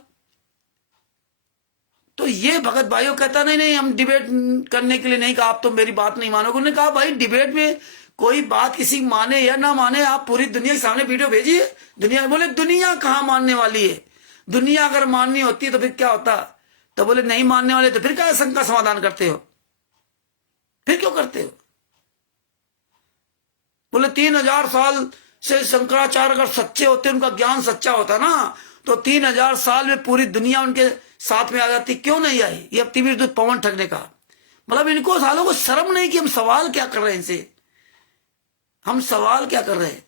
तो ये भगत भाइयों कहता नहीं नहीं हम डिबेट करने के लिए नहीं कहा, आप तो मेरी बात नहीं मानोगे। उन्होंने कहा भाई डिबेट में कोई बात किसी माने या ना माने, आप पूरी दुनिया के सामने वीडियो भेजिए। दुनिया बोले दुनिया कहां मानने वाली है? दुनिया अगर माननी होती तो फिर क्या होता? तो बोले नहीं मानने वाले तो फिर क्या शंका समाधान करते हो? फिर क्यों करते हो? बोले 3000 साल से शंकराचार्य अगर सच्चे होते, उनका ज्ञान सच्चा होता ना, तो 3000 साल में पूरी दुनिया उनके साथ में आ जाती। क्यों नहीं आई? ये अब तिमिरदूत पवन ठग ने कहा। मतलब इनको सालों को शर्म नहीं कि हम सवाल क्या कर रहे हैं इनसे, हम सवाल क्या कर रहे हैं।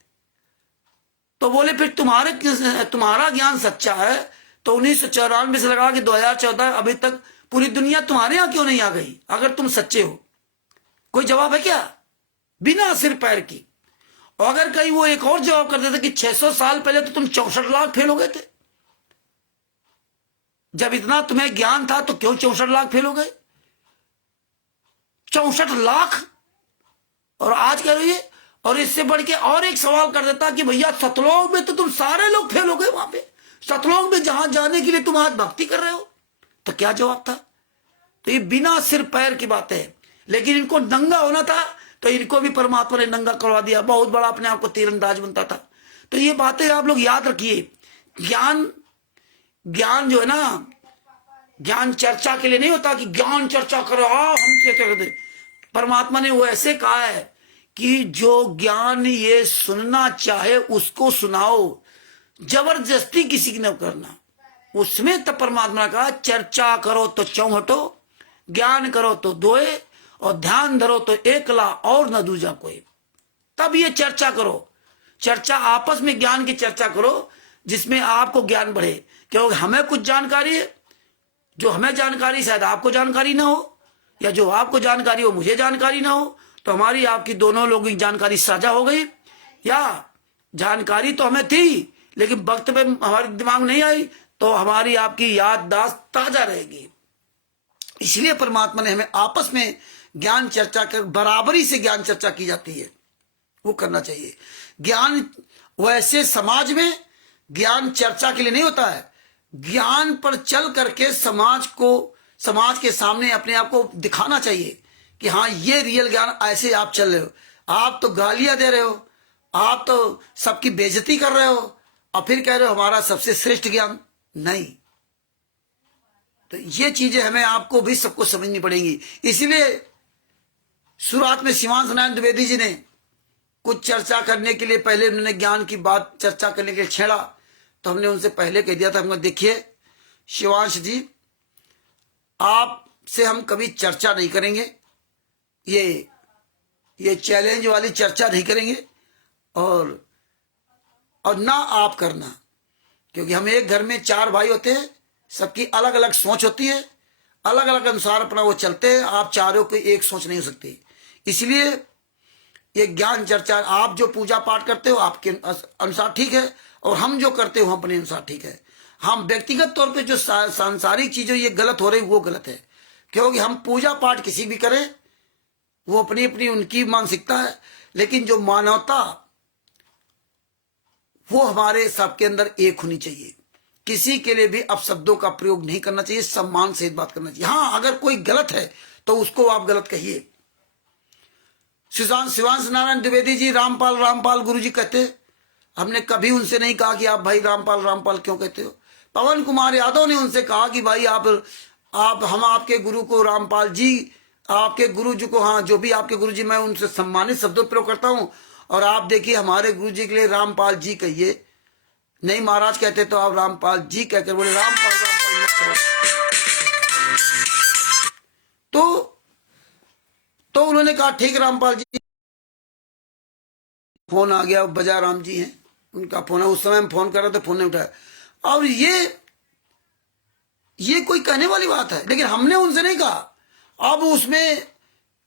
तो बोले फिर तुम्हारा ज्ञान सच्चा है तो 1994 से लगा कि 2014 अभी तक पूरी दुनिया तुम्हारे यहां क्यों नहीं आ गई? अगर तुम सच्चे हो, कोई जवाब है क्या? बिना सिर पैर की। और अगर कहीं वो एक और जवाब कर देते कि 600 साल पहले तो तुम 64 लाख फेल हो गए थे, जब इतना तुम्हें ज्ञान था तो क्यों 64 लाख फेल हो गए? 64 लाख। और आज कह रही है और इससे बढ़ के और एक सवाल कर देता कि भैया सतलोक में तो तुम सारे लोग फेल हो गए, वहां पे सतलोक में जहां जाने के लिए तुम आज भक्ति कर रहे हो। तो क्या जवाब था? तो ये बिना सिर पैर की बात है। लेकिन इनको नंगा होना था तो इनको भी परमात्मा ने नंगा करवा दिया। बहुत बड़ा अपने आप को तीरंदाज बनता था। तो ये बातें आप लोग याद रखिए। ज्ञान ज्ञान जो है ना, ज्ञान चर्चा के लिए नहीं होता कि ज्ञान चर्चा करो, हम चर्चा करते। परमात्मा ने वो ऐसे कहा है कि जो ज्ञान ये सुनना चाहे उसको सुनाओ, जबरदस्ती किसी की न करना। उसमें तब परमात्मा ने कहा चर्चा करो तो चौहटो, ज्ञान करो तो दोए, और ध्यान धरो तो एकला और न दूजा कोई। तब ये चर्चा करो, चर्चा आपस में ज्ञान की चर्चा करो जिसमें आपको ज्ञान बढ़े। क्योंकि हमें कुछ जानकारी है, जो हमें जानकारी शायद आपको जानकारी ना हो, या जो आपको जानकारी हो मुझे जानकारी ना हो। तो हमारी आपकी दोनों लोगों की जानकारी साझा हो गई, या जानकारी तो हमें थी लेकिन वक्त पे हमारे दिमाग नहीं आई, तो हमारी आपकी याददाश्त ताजा रहेगी। इसलिए परमात्मा ने हमें आपस में ज्ञान चर्चा कर, बराबरी से ज्ञान चर्चा की जाती है, वो करना चाहिए। ज्ञान वैसे समाज में ज्ञान चर्चा के लिए नहीं होता है। ज्ञान पर चल करके समाज के सामने अपने आप को दिखाना चाहिए कि हाँ ये रियल ज्ञान, ऐसे आप चल रहे हो। आप तो गालियां दे रहे हो, आप तो सबकी बेइज्जती कर रहे हो और फिर कह रहे हो हमारा सबसे श्रेष्ठ ज्ञान। नहीं, तो ये चीजें हमें आपको भी सबको समझनी पड़ेंगी। इसीलिए शुरुआत में शिवांश नारायण द्विवेदी जी ने कुछ चर्चा करने के लिए पहले उन्होंने ज्ञान की बात चर्चा करने के लिए छेड़ा, तो हमने उनसे पहले कह दिया था, हमने देखिए शिवांश जी, आपसे हम कभी चर्चा नहीं करेंगे, ये चैलेंज वाली चर्चा नहीं करेंगे, और ना आप करना। क्योंकि हम एक घर में 4 भाई होते हैं, सबकी अलग अलग सोच होती है, अलग अलग अनुसार अपना वो चलते हैं। आप चारों की एक सोच नहीं हो सकती। इसलिए ये ज्ञान चर्चा, आप जो पूजा पाठ करते हो आपके अनुसार ठीक है, और हम जो करते हो अपने अनुसार ठीक है। हम व्यक्तिगत तौर पे जो सांसारिक चीजें ये गलत हो रही वो गलत है। क्योंकि हम पूजा पाठ किसी भी करें वो अपनी अपनी उनकी मानसिकता है, लेकिन जो मानवता वो हमारे सबके अंदर एक होनी चाहिए। किसी के लिए भी अपशब्दों का प्रयोग नहीं करना चाहिए, सम्मान से बात करना चाहिए। हाँ, अगर कोई गलत है तो उसको आप गलत कहिए। शिवांश नारायण द्विवेदी जी रामपाल गुरु जी कहते, हमने कभी उनसे नहीं कहा कि आप भाई रामपाल क्यों कहते हो। पवन कुमार यादव ने उनसे कहा कि भाई आप हम आपके गुरु को रामपाल जी, आपके गुरु जी को, हाँ जो भी आपके गुरु जी, मैं उनसे सम्मानित शब्दों प्रयोग करता हूं, और आप देखिए हमारे गुरु जी के लिए रामपाल जी कहिए। नहीं महाराज कहते तो आप रामपाल जी कहकर बोले, रामपाल मत करो। तो उन्होंने कहा ठीक रामपाल जी। फोन आ गया, बजा राम जी हैं, उनका फोन है। उस समय हम फोन कर रहे थे, फोन नहीं उठाया। और ये कोई कहने वाली बात है, लेकिन हमने उनसे नहीं कहा। अब उसमें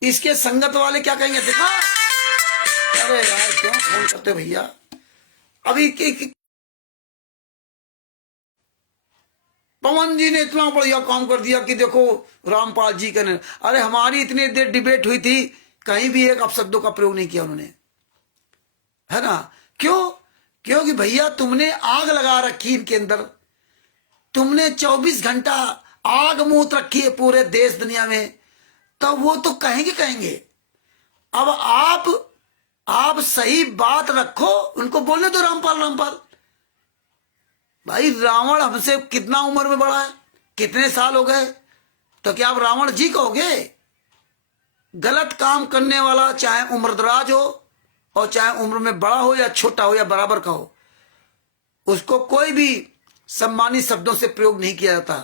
इसके संगत वाले क्या कहेंगे, देखा अरे यार क्यों फोन करते भैया। अभी पवन जी ने इतना बढ़िया काम कर दिया कि देखो रामपाल जी कहने, अरे हमारी इतनी देर डिबेट हुई थी, कहीं भी एक अपशब्दों का प्रयोग नहीं किया उन्होंने, है ना। क्यों? क्योंकि भैया तुमने आग लगा रखी इनके अंदर, तुमने 24 घंटा आग मूत रखी है पूरे देश दुनिया में, तो वो तो कहेंगे। अब आप सही बात रखो, उनको बोलने दो रामपाल। भाई रावण हमसे कितना उम्र में बड़ा है, कितने साल हो गए, तो क्या आप रावण जी कहोगे? गलत काम करने वाला चाहे उम्रदराज हो और चाहे उम्र में बड़ा हो या छोटा हो या बराबर का हो, उसको कोई भी सम्मानित शब्दों से प्रयोग नहीं किया जाता।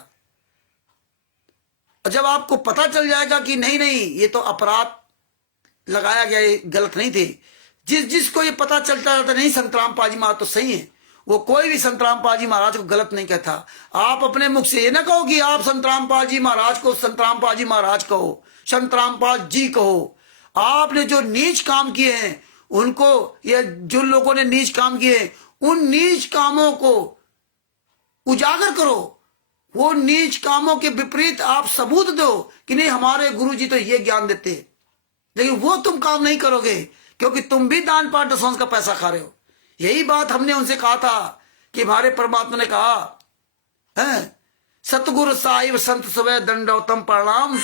और जब आपको पता चल जाएगा कि नहीं ये तो अपराध लगाया गया, ये गलत नहीं थे, जिसको ये पता चलता रहता नहीं संतराम पाजी महाराज तो सही है, वो कोई भी संतराम पाजी महाराज को गलत नहीं कहता। आप अपने मुख से ये ना कहो कि आप संतराम पाजी महाराज को संतराम पाजी महाराज कहो, संतराम पाल जी कहो। आपने जो नीच काम किए हैं उनको, या जो लोगों ने नीच काम किए हैं उन नीच कामों को उजागर करो। वो नीच कामों के विपरीत आप सबूत दो कि नहीं हमारे गुरु जी तो ये ज्ञान देते, लेकिन वो तुम काम नहीं करोगे क्योंकि तुम भी दान पाठ दशों का पैसा खा रहे हो। यही बात हमने उनसे कहा था कि हमारे परमात्मा ने कहा है, सतगुरु साहिब संत सुबह दंडोतम प्रणाम,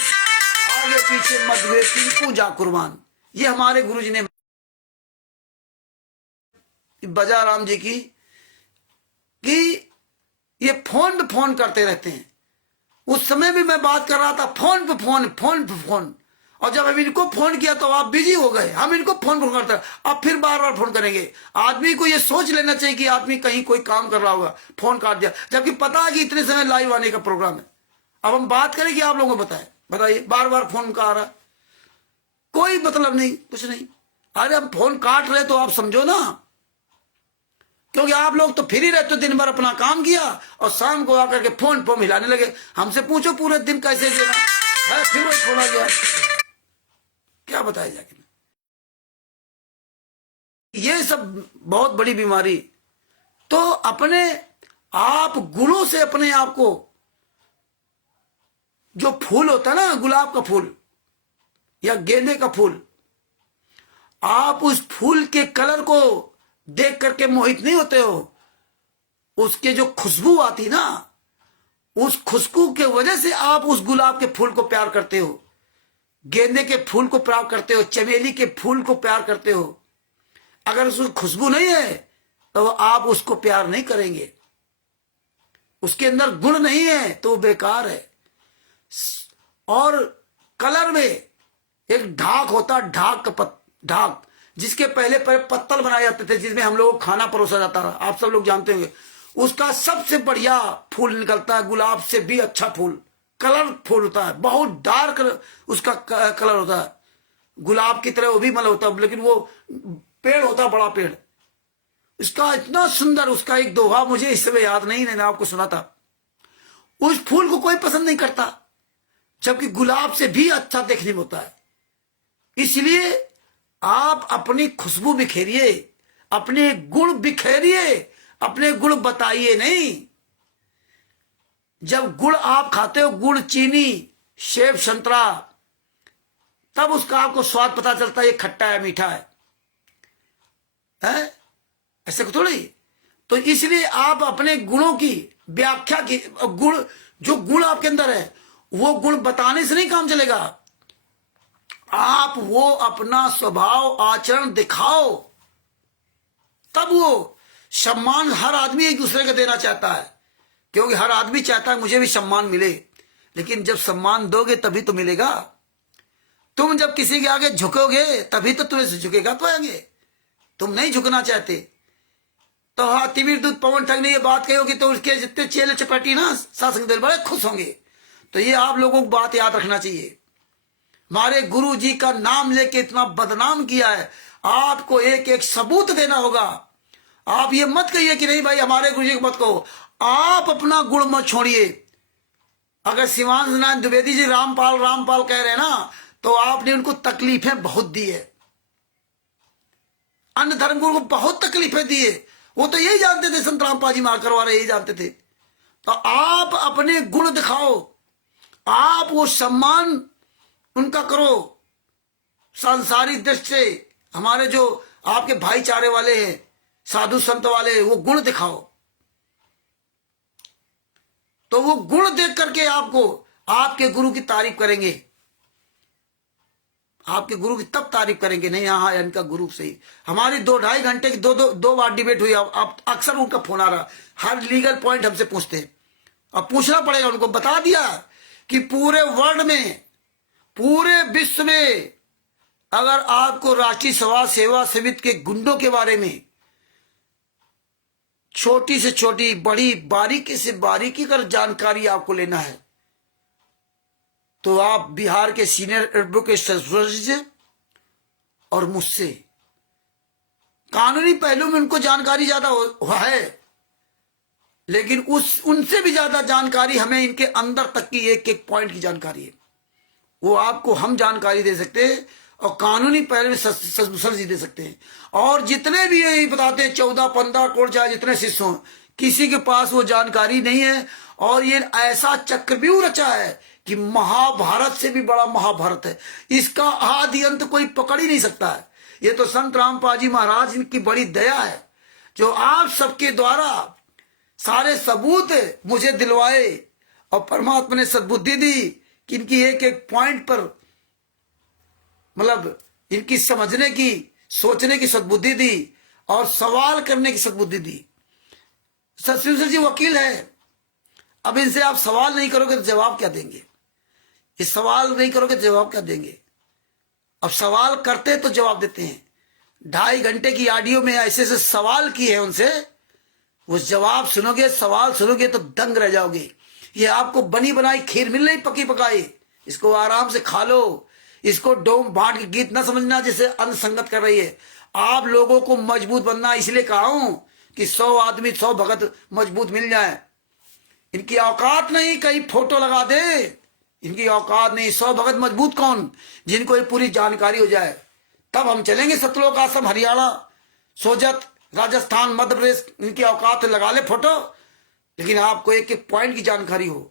आगे पीछे मधवे तिनको जा कुर्बान। ये हमारे गुरु जी ने बजा राम जी की कि ये फोन पे फोन करते रहते हैं। उस समय भी मैं बात कर रहा था, फोन पे फोन, फोन पे फोन, और जब हम इनको फोन किया तो आप बिजी हो गए। हम इनको फोन करते अब फिर बार बार फोन करेंगे। आदमी को ये सोच लेना चाहिए कि आदमी कहीं कोई काम कर रहा होगा, फोन काट दिया, जबकि पता है कि इतने समय लाइव आने का प्रोग्राम है। अब हम बात करें कि आप लोगों को बताइए बार बार फोन का आ रहा, कोई मतलब नहीं, कुछ नहीं। अरे हम फोन काट रहे तो आप समझो ना, क्योंकि आप लोग तो फ्री रहते हो, दिन भर अपना काम किया और शाम को आकर के फोन पर हिलाने लगे। हमसे पूछो पूरे दिन कैसे देना है, फिर वो छोड़ा गया, क्या बताया जाके। ये सब बहुत बड़ी बीमारी। तो अपने आप गुणों से अपने आप को, जो फूल होता है ना, गुलाब का फूल या गेंदे का फूल, आप उस फूल के कलर को देख करके मोहित नहीं होते हो। उसके जो खुशबू आती ना, उस खुशबू के वजह से आप उस गुलाब के फूल को प्यार करते हो, गेंदे के फूल को प्यार करते हो, चमेली के फूल को प्यार करते हो। अगर उसकी खुशबू नहीं है तो आप उसको प्यार नहीं करेंगे। उसके अंदर गुण नहीं है तो वो बेकार है। और कलर में एक ढाक होता, ढाक जिसके पहले पत्तल बनाए जाते थे, जिसमें हम लोग को खाना परोसा जाता था, आप सब लोग जानते होंगे। उसका सबसे बढ़िया फूल निकलता है, गुलाब से भी अच्छा फूल, कलर फूल होता है, बहुत डार्क उसका कलर होता है, गुलाब की तरह वो भी मतलब होता है, लेकिन वो पेड़ होता है, बड़ा पेड़। इसका इतना सुंदर, उसका एक दोहा मुझे इस समय याद नहीं, मैंने आपको सुना था। उस फूल को कोई पसंद नहीं करता, जबकि गुलाब से भी अच्छा देखने में होता है। इसलिए आप अपनी खुशबू बिखेरिए, अपने गुण बिखेरिए, अपने गुण बताइए नहीं। जब गुड़ आप खाते हो, गुड़, चीनी, सेब, संतरा, तब उसका आपको स्वाद पता चलता है, ये खट्टा है, मीठा है, ऐसे थोड़ी। तो इसलिए आप अपने गुणों की व्याख्या की, गुण, जो गुण आपके अंदर है वो गुण बताने से नहीं काम चलेगा। आप वो अपना स्वभाव आचरण दिखाओ, तब वो सम्मान हर आदमी एक दूसरे को देना चाहता है, क्योंकि हर आदमी चाहता है मुझे भी सम्मान मिले। लेकिन जब सम्मान दोगे तभी तो मिलेगा। तुम जब किसी के आगे झुकोगे तभी तो तुम्हें झुकेगा तो आगे। तुम नहीं झुकना चाहते तो हाँ, तिमिर दूत पवन ठग ने ये बात कही होगी तो उसके जितने चेले चपाटी ना सासंग दल बड़े खुश होंगे। तो ये आप लोगों को बात याद रखना चाहिए। हमारे गुरु जी का नाम लेके इतना बदनाम किया है, आपको एक एक सबूत देना होगा। आप ये मत कहिए कि नहीं भाई हमारे गुरु जी को मत कहो, आप अपना गुण मत छोड़िए। अगर शिवांश नारायण द्विवेदी जी रामपाल रामपाल कह रहे हैं ना, तो आपने उनको तकलीफें बहुत दी है, अन्य धर्म गुरु को बहुत तकलीफें दी है। वो तो यही जानते थे, संत रामपाल जी मार करवा रहे, यही जानते थे। तो आप अपने गुण दिखाओ, आप वो सम्मान उनका करो सांसारिक दृष्टि से। हमारे जो आपके भाईचारे वाले हैं, साधु संत वाले, वो गुण दिखाओ। तो वो गुण देख करके आपको आपके गुरु की तारीफ करेंगे, आपके गुरु की तब तारीफ करेंगे। नहीं हाँ इनका गुरु सही। हमारी 2-2.5 घंटे की दो बार डिबेट हुई। अब अक्सर उनका फोन आ रहा, हर लीगल पॉइंट हमसे पूछते हैं। अब पूछना पड़ेगा उनको। बता दिया कि पूरे वर्ल्ड में, पूरे विश्व में अगर आपको राष्ट्रीय समाज सेवा समिति के गुंडों के बारे में छोटी से छोटी, बड़ी, बारीकी से बारीकी कर जानकारी आपको लेना है, तो आप बिहार के सीनियर एडवोकेट से और मुझसे, कानूनी पहलू में उनको जानकारी ज्यादा है, लेकिन उनसे भी ज्यादा जानकारी हमें इनके अंदर तक की एक एक पॉइंट की जानकारी है। वो आपको हम जानकारी दे सकते हैं और कानूनी पहलू में सर जी दे सकते हैं। और जितने भी यही बताते हैं 14-15 करोड़ चाहे जितने शिष्य हों, किसी के पास वो जानकारी नहीं है। और ये ऐसा चक्रव्यूह रचा है कि महाभारत से भी बड़ा महाभारत है। इसका आदि अंत कोई पकड़ ही नहीं सकता है। ये तो संत रामपाल जी महाराज की बड़ी दया है जो आप सबके द्वारा सारे सबूत मुझे दिलवाए और परमात्मा ने सद्बुद्धि दी कि इनकी एक एक पॉइंट पर मतलब इनकी समझने की सोचने की सद्बुद्धि दी और सवाल करने की सद्बुद्धि दी। सतसिंह जी वकील है, अब इनसे आप सवाल नहीं करोगे तो जवाब क्या देंगे? ये सवाल नहीं करोगे तो जवाब क्या देंगे? अब सवाल करते तो जवाब देते हैं। 2.5 घंटे की ऑडियो में ऐसे ऐसे सवाल किए हैं उनसे, वो जवाब सुनोगे, सवाल सुनोगे तो दंग रह जाओगे। ये आपको बनी बनाई खीर मिल रही पकी पकाई, इसको आराम से खा लो। इसको डोम भाट के गीत ना समझना जिसे अन्न संगत कर रही है। आप लोगों को मजबूत बनना, इसलिए कहा हूं कि 100 आदमी 100 भगत मजबूत मिल जाए। इनकी औकात नहीं कहीं फोटो लगा दे, इनकी औकात नहीं। 100 भगत मजबूत कौन? जिनको ये पूरी जानकारी हो जाए, तब हम चलेंगे। सतलोक आश्रम हरियाणा, सोजत, राजस्थान, मध्य प्रदेश, इनकी औकात लगा ले फोटो, लेकिन आपको एक एक पॉइंट की जानकारी हो।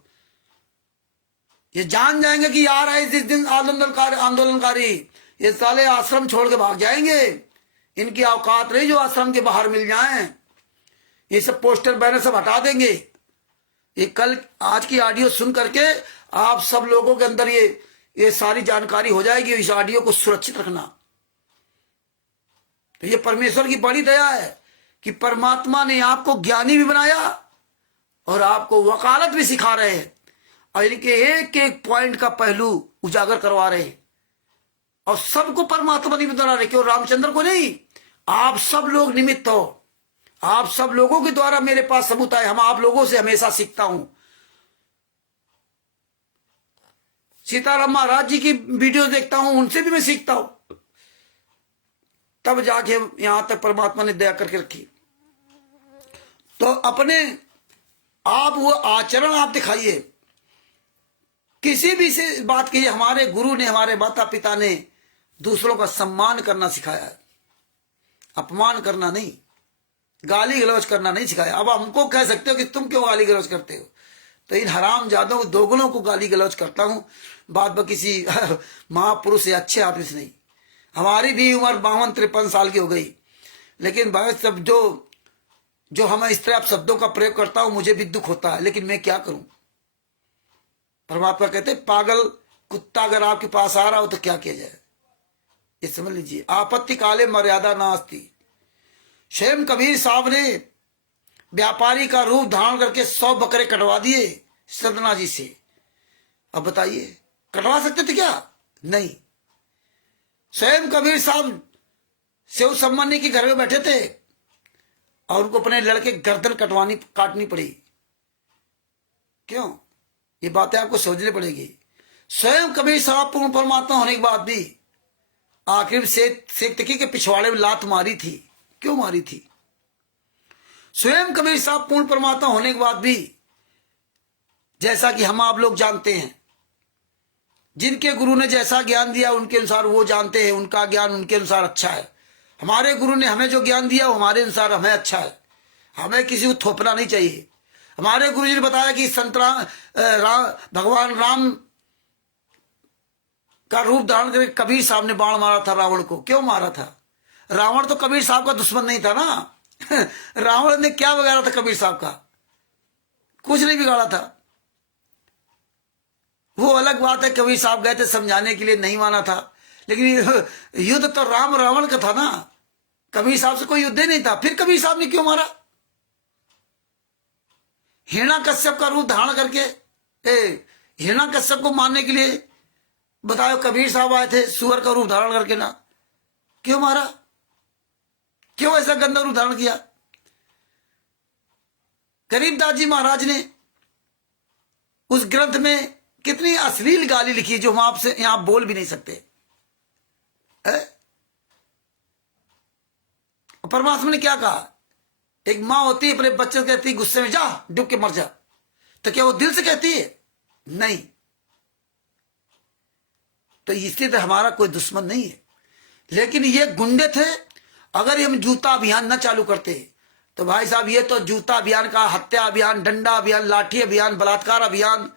ये जान जाएंगे कि यार है जिस दिन आंदोलनकारी ये साले आश्रम छोड़ के भाग जाएंगे। इनकी औकात नहीं जो आश्रम के बाहर मिल जाएं। ये सब पोस्टर बैनर सब हटा देंगे। ये कल आज की ऑडियो सुन करके आप सब लोगों के अंदर ये सारी जानकारी हो जाएगी। इस ऑडियो को सुरक्षित रखना। तो ये परमेश्वर की बड़ी दया है कि परमात्मा ने आपको ज्ञानी भी बनाया और आपको वकालत भी सिखा रहे हैं और इनके एक एक पॉइंट का पहलू उजागर करवा रहे हैं। और सबको परमात्मा निमित्त बना रहे, क्यों रामचंद्र को नहीं, आप सब लोग निमित्त हो। आप सब लोगों के द्वारा मेरे पास सबूत आए। हम आप लोगों से हमेशा सीखता हूं। सीताराम महाराज जी की वीडियो देखता हूं, उनसे भी मैं सीखता हूं। तब जाके यहां तक परमात्मा ने दया करके रखी। तो अपने आप वो आचरण आप दिखाइए। किसी भी से बात की, हमारे गुरु ने, हमारे माता पिता ने दूसरों का सम्मान करना सिखाया है, अपमान करना नहीं, गाली गलौज करना नहीं सिखाया। अब हमको कह सकते हो कि तुम क्यों गाली गलौज करते हो, तो इन हराम जादों दोगुनों को गाली गलौज करता हूं। बात ब किसी महापुरुष या अच्छे आदमी से नहीं। हमारी भी उम्र 52-53 साल की हो गई, लेकिन भाई सब जो हम इस तरह शब्दों का प्रयोग करता हूं, मुझे भी दुख होता है, लेकिन मैं क्या करूं। परमात्मा कहते पागल कुत्ता अगर आपके पास आ रहा हो तो क्या किया जाए, ये समझ लीजिए। आपत्ति काले मर्यादा नास्ति। स्वयं कबीर साहब ने व्यापारी का रूप धारण करके 100 बकरे कटवा दिए सदना जी से। अब बताइए, कटवा सकते थे क्या? नहीं। स्वयं कबीर साहब शिव सम्मानी के घर में बैठे थे और उनको अपने लड़के गर्दन काटनी पड़ी। क्यों? ये बातें आपको समझनी पड़ेगी। स्वयं कबीर साहब पूर्ण परमात्मा होने के बाद भी आखिर शेख तकी के पिछवाड़े में लात मारी थी। क्यों मारी थी? स्वयं कबीर साहब पूर्ण परमात्मा होने के बाद भी, जैसा कि हम आप लोग जानते हैं, जिनके गुरु ने जैसा ज्ञान दिया उनके अनुसार वो जानते हैं, उनका ज्ञान उनके अनुसार अच्छा है। हमारे गुरु ने हमें जो ज्ञान दिया वो हमारे अनुसार हमें अच्छा है। हमें किसी को थोपना नहीं चाहिए। हमारे गुरु जी ने बताया कि भगवान राम का रूप धारण करके कबीर साहब ने बाण मारा था रावण को। क्यों मारा था? रावण तो कबीर साहब का दुश्मन नहीं था ना। रावण ने क्या बिगाड़ा था कबीर साहब का? कुछ नहीं बिगाड़ा था। वो अलग बात है, कबीर साहब गए थे समझाने के लिए, नहीं माना था, लेकिन युद्ध तो राम रावण का था ना। कबीर साहब से कोई युद्ध ही नहीं था। फिर कबीर साहब ने क्यों मारा? हिरण्यकश्यप का रूप धारण करके हिरण्यकश्यप को मारने के लिए बताओ कबीर साहब आए थे सुअर का रूप धारण करके ना। क्यों मारा? क्यों ऐसा गंदा रूप धारण किया? गरीबदास जी महाराज ने उस ग्रंथ में कितनी अश्लील गाली लिखी जो हम आपसे यहां बोल भी नहीं सकते। परमात्मा ने क्या कहा? एक मां होती है अपने बच्चे से कहती है गुस्से में जा डूब के मर जा, तो क्या वो दिल से कहती है? नहीं। तो इसलिए तो हमारा कोई दुश्मन नहीं है, लेकिन ये गुंडे थे। अगर हम जूता अभियान न चालू करते तो भाई साहब ये तो जूता अभियान का हत्या अभियान, डंडा अभियान, लाठी अभियान, बलात्कार अभियान,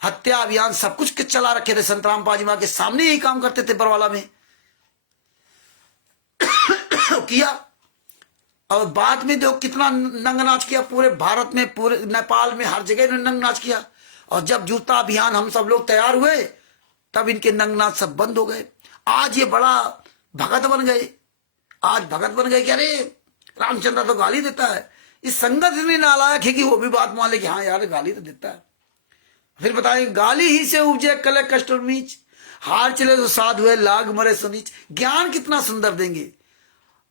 हत्या अभियान सब कुछ चला रखे थे। संत रामपाल जी के सामने यही काम करते थे बरवाला में। किया। और बाद में देखो कितना नंग नाच किया, पूरे भारत में, पूरे नेपाल में, हर जगह इन्होंने नंग नाच किया। और जब जूता अभियान हम सब लोग तैयार हुए तब इनके नंग नाच सब बंद हो गए। आज ये बड़ा भगत बन गए, आज भगत बन गए कि अरे रामचंद्र तो गाली देता है। इस संगत इतनी नालायक है कि वो भी बात मान ले कि हाँ यार गाली तो देता है। फिर बताएंगे गाली ही से उपजे कले कष्ट और नीच, हार चले तो साध हुए लाग मरे सुनीच। ज्ञान कितना सुंदर देंगे।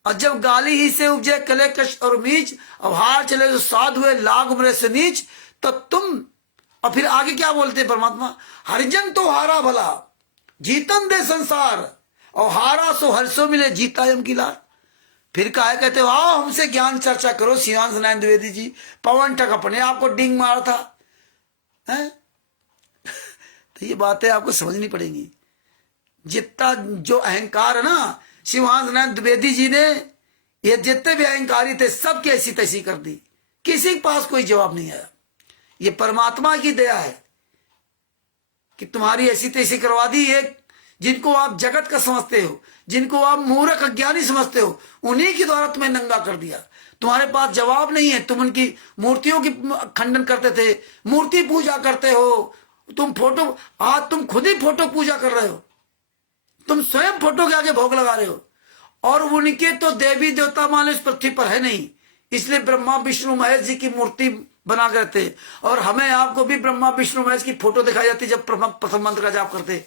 और जब गाली ही से उपजे कले कष्ट और नीच और हार चले तो साध हुए लाग मरे से नीच, तो तुम, और फिर आगे क्या बोलते परमात्मा, हरिजन तो हारा भला जीतन दे संसार और हारा सो हर्षो मिले जीता यम की लार। फिर कहा कहते हो आओ हमसे ज्ञान चर्चा करो। शिवांश नारायण द्विवेदी जी, पवन टक अपने आपको डिंग मारा था है? तो ये बातें आपको समझनी पड़ेंगी। जितना जो अहंकार है ना, शिवांश नारायण द्विवेदी जी ने ये जितने भी अहंकारी थे सबकी ऐसी तैसी कर दी, किसी के पास कोई जवाब नहीं आया। ये परमात्मा की दया है कि तुम्हारी ऐसी तैसी करवा दी। एक जिनको आप जगत का समझते हो, जिनको आप मूर्ख अज्ञानी समझते हो, उन्हीं के द्वारा तुम्हें नंगा कर दिया। तुम्हारे पास जवाब नहीं है। तुम उनकी मूर्तियों की खंडन करते थे, मूर्ति पूजा करते हो, तुम फोटो, आज तुम खुद ही फोटो पूजा कर रहे हो, तुम स्वयं फोटो के आगे भोग लगा रहे हो। और उनके तो देवी देवता मान इस पृथ्वी पर है नहीं, इसलिए ब्रह्मा विष्णु महेश जी की मूर्ति बना कर थे। और हमें आपको भी ब्रह्मा विष्णु महेश की फोटो दिखाई जाती जब प्रथम मंत्र का जाप करते,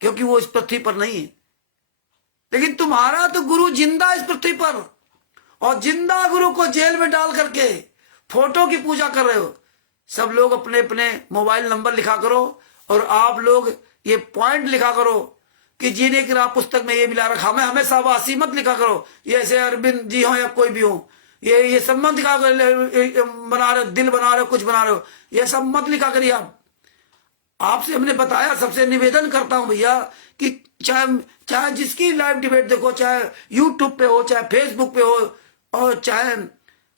क्योंकि वो इस पृथ्वी पर नहीं है। लेकिन तुम्हारा तो गुरु जिंदा इस पृथ्वी पर, और जिंदा गुरु को जेल में डाल करके फोटो की पूजा कर रहे हो। सब लोग अपने अपने मोबाइल नंबर लिखा करो और आप लोग ये पॉइंट लिखा करो कि जीने की राह पुस्तक में ये मिला रखा। हमें हमेशा वासी मत लिखा करो, ये ऐसे अरविंद जी हो या कोई भी हो, ये सब मत लिखा करो, बना रहे दिल बना रहे हो, कुछ बना रहे हो, ये सब मत लिखा करिए। आप आपसे हमने बताया, सबसे निवेदन करता हूं भैया कि चाहे जिसकी लाइव डिबेट देखो, चाहे यूट्यूब पे हो, चाहे फेसबुक पे हो, और चाहे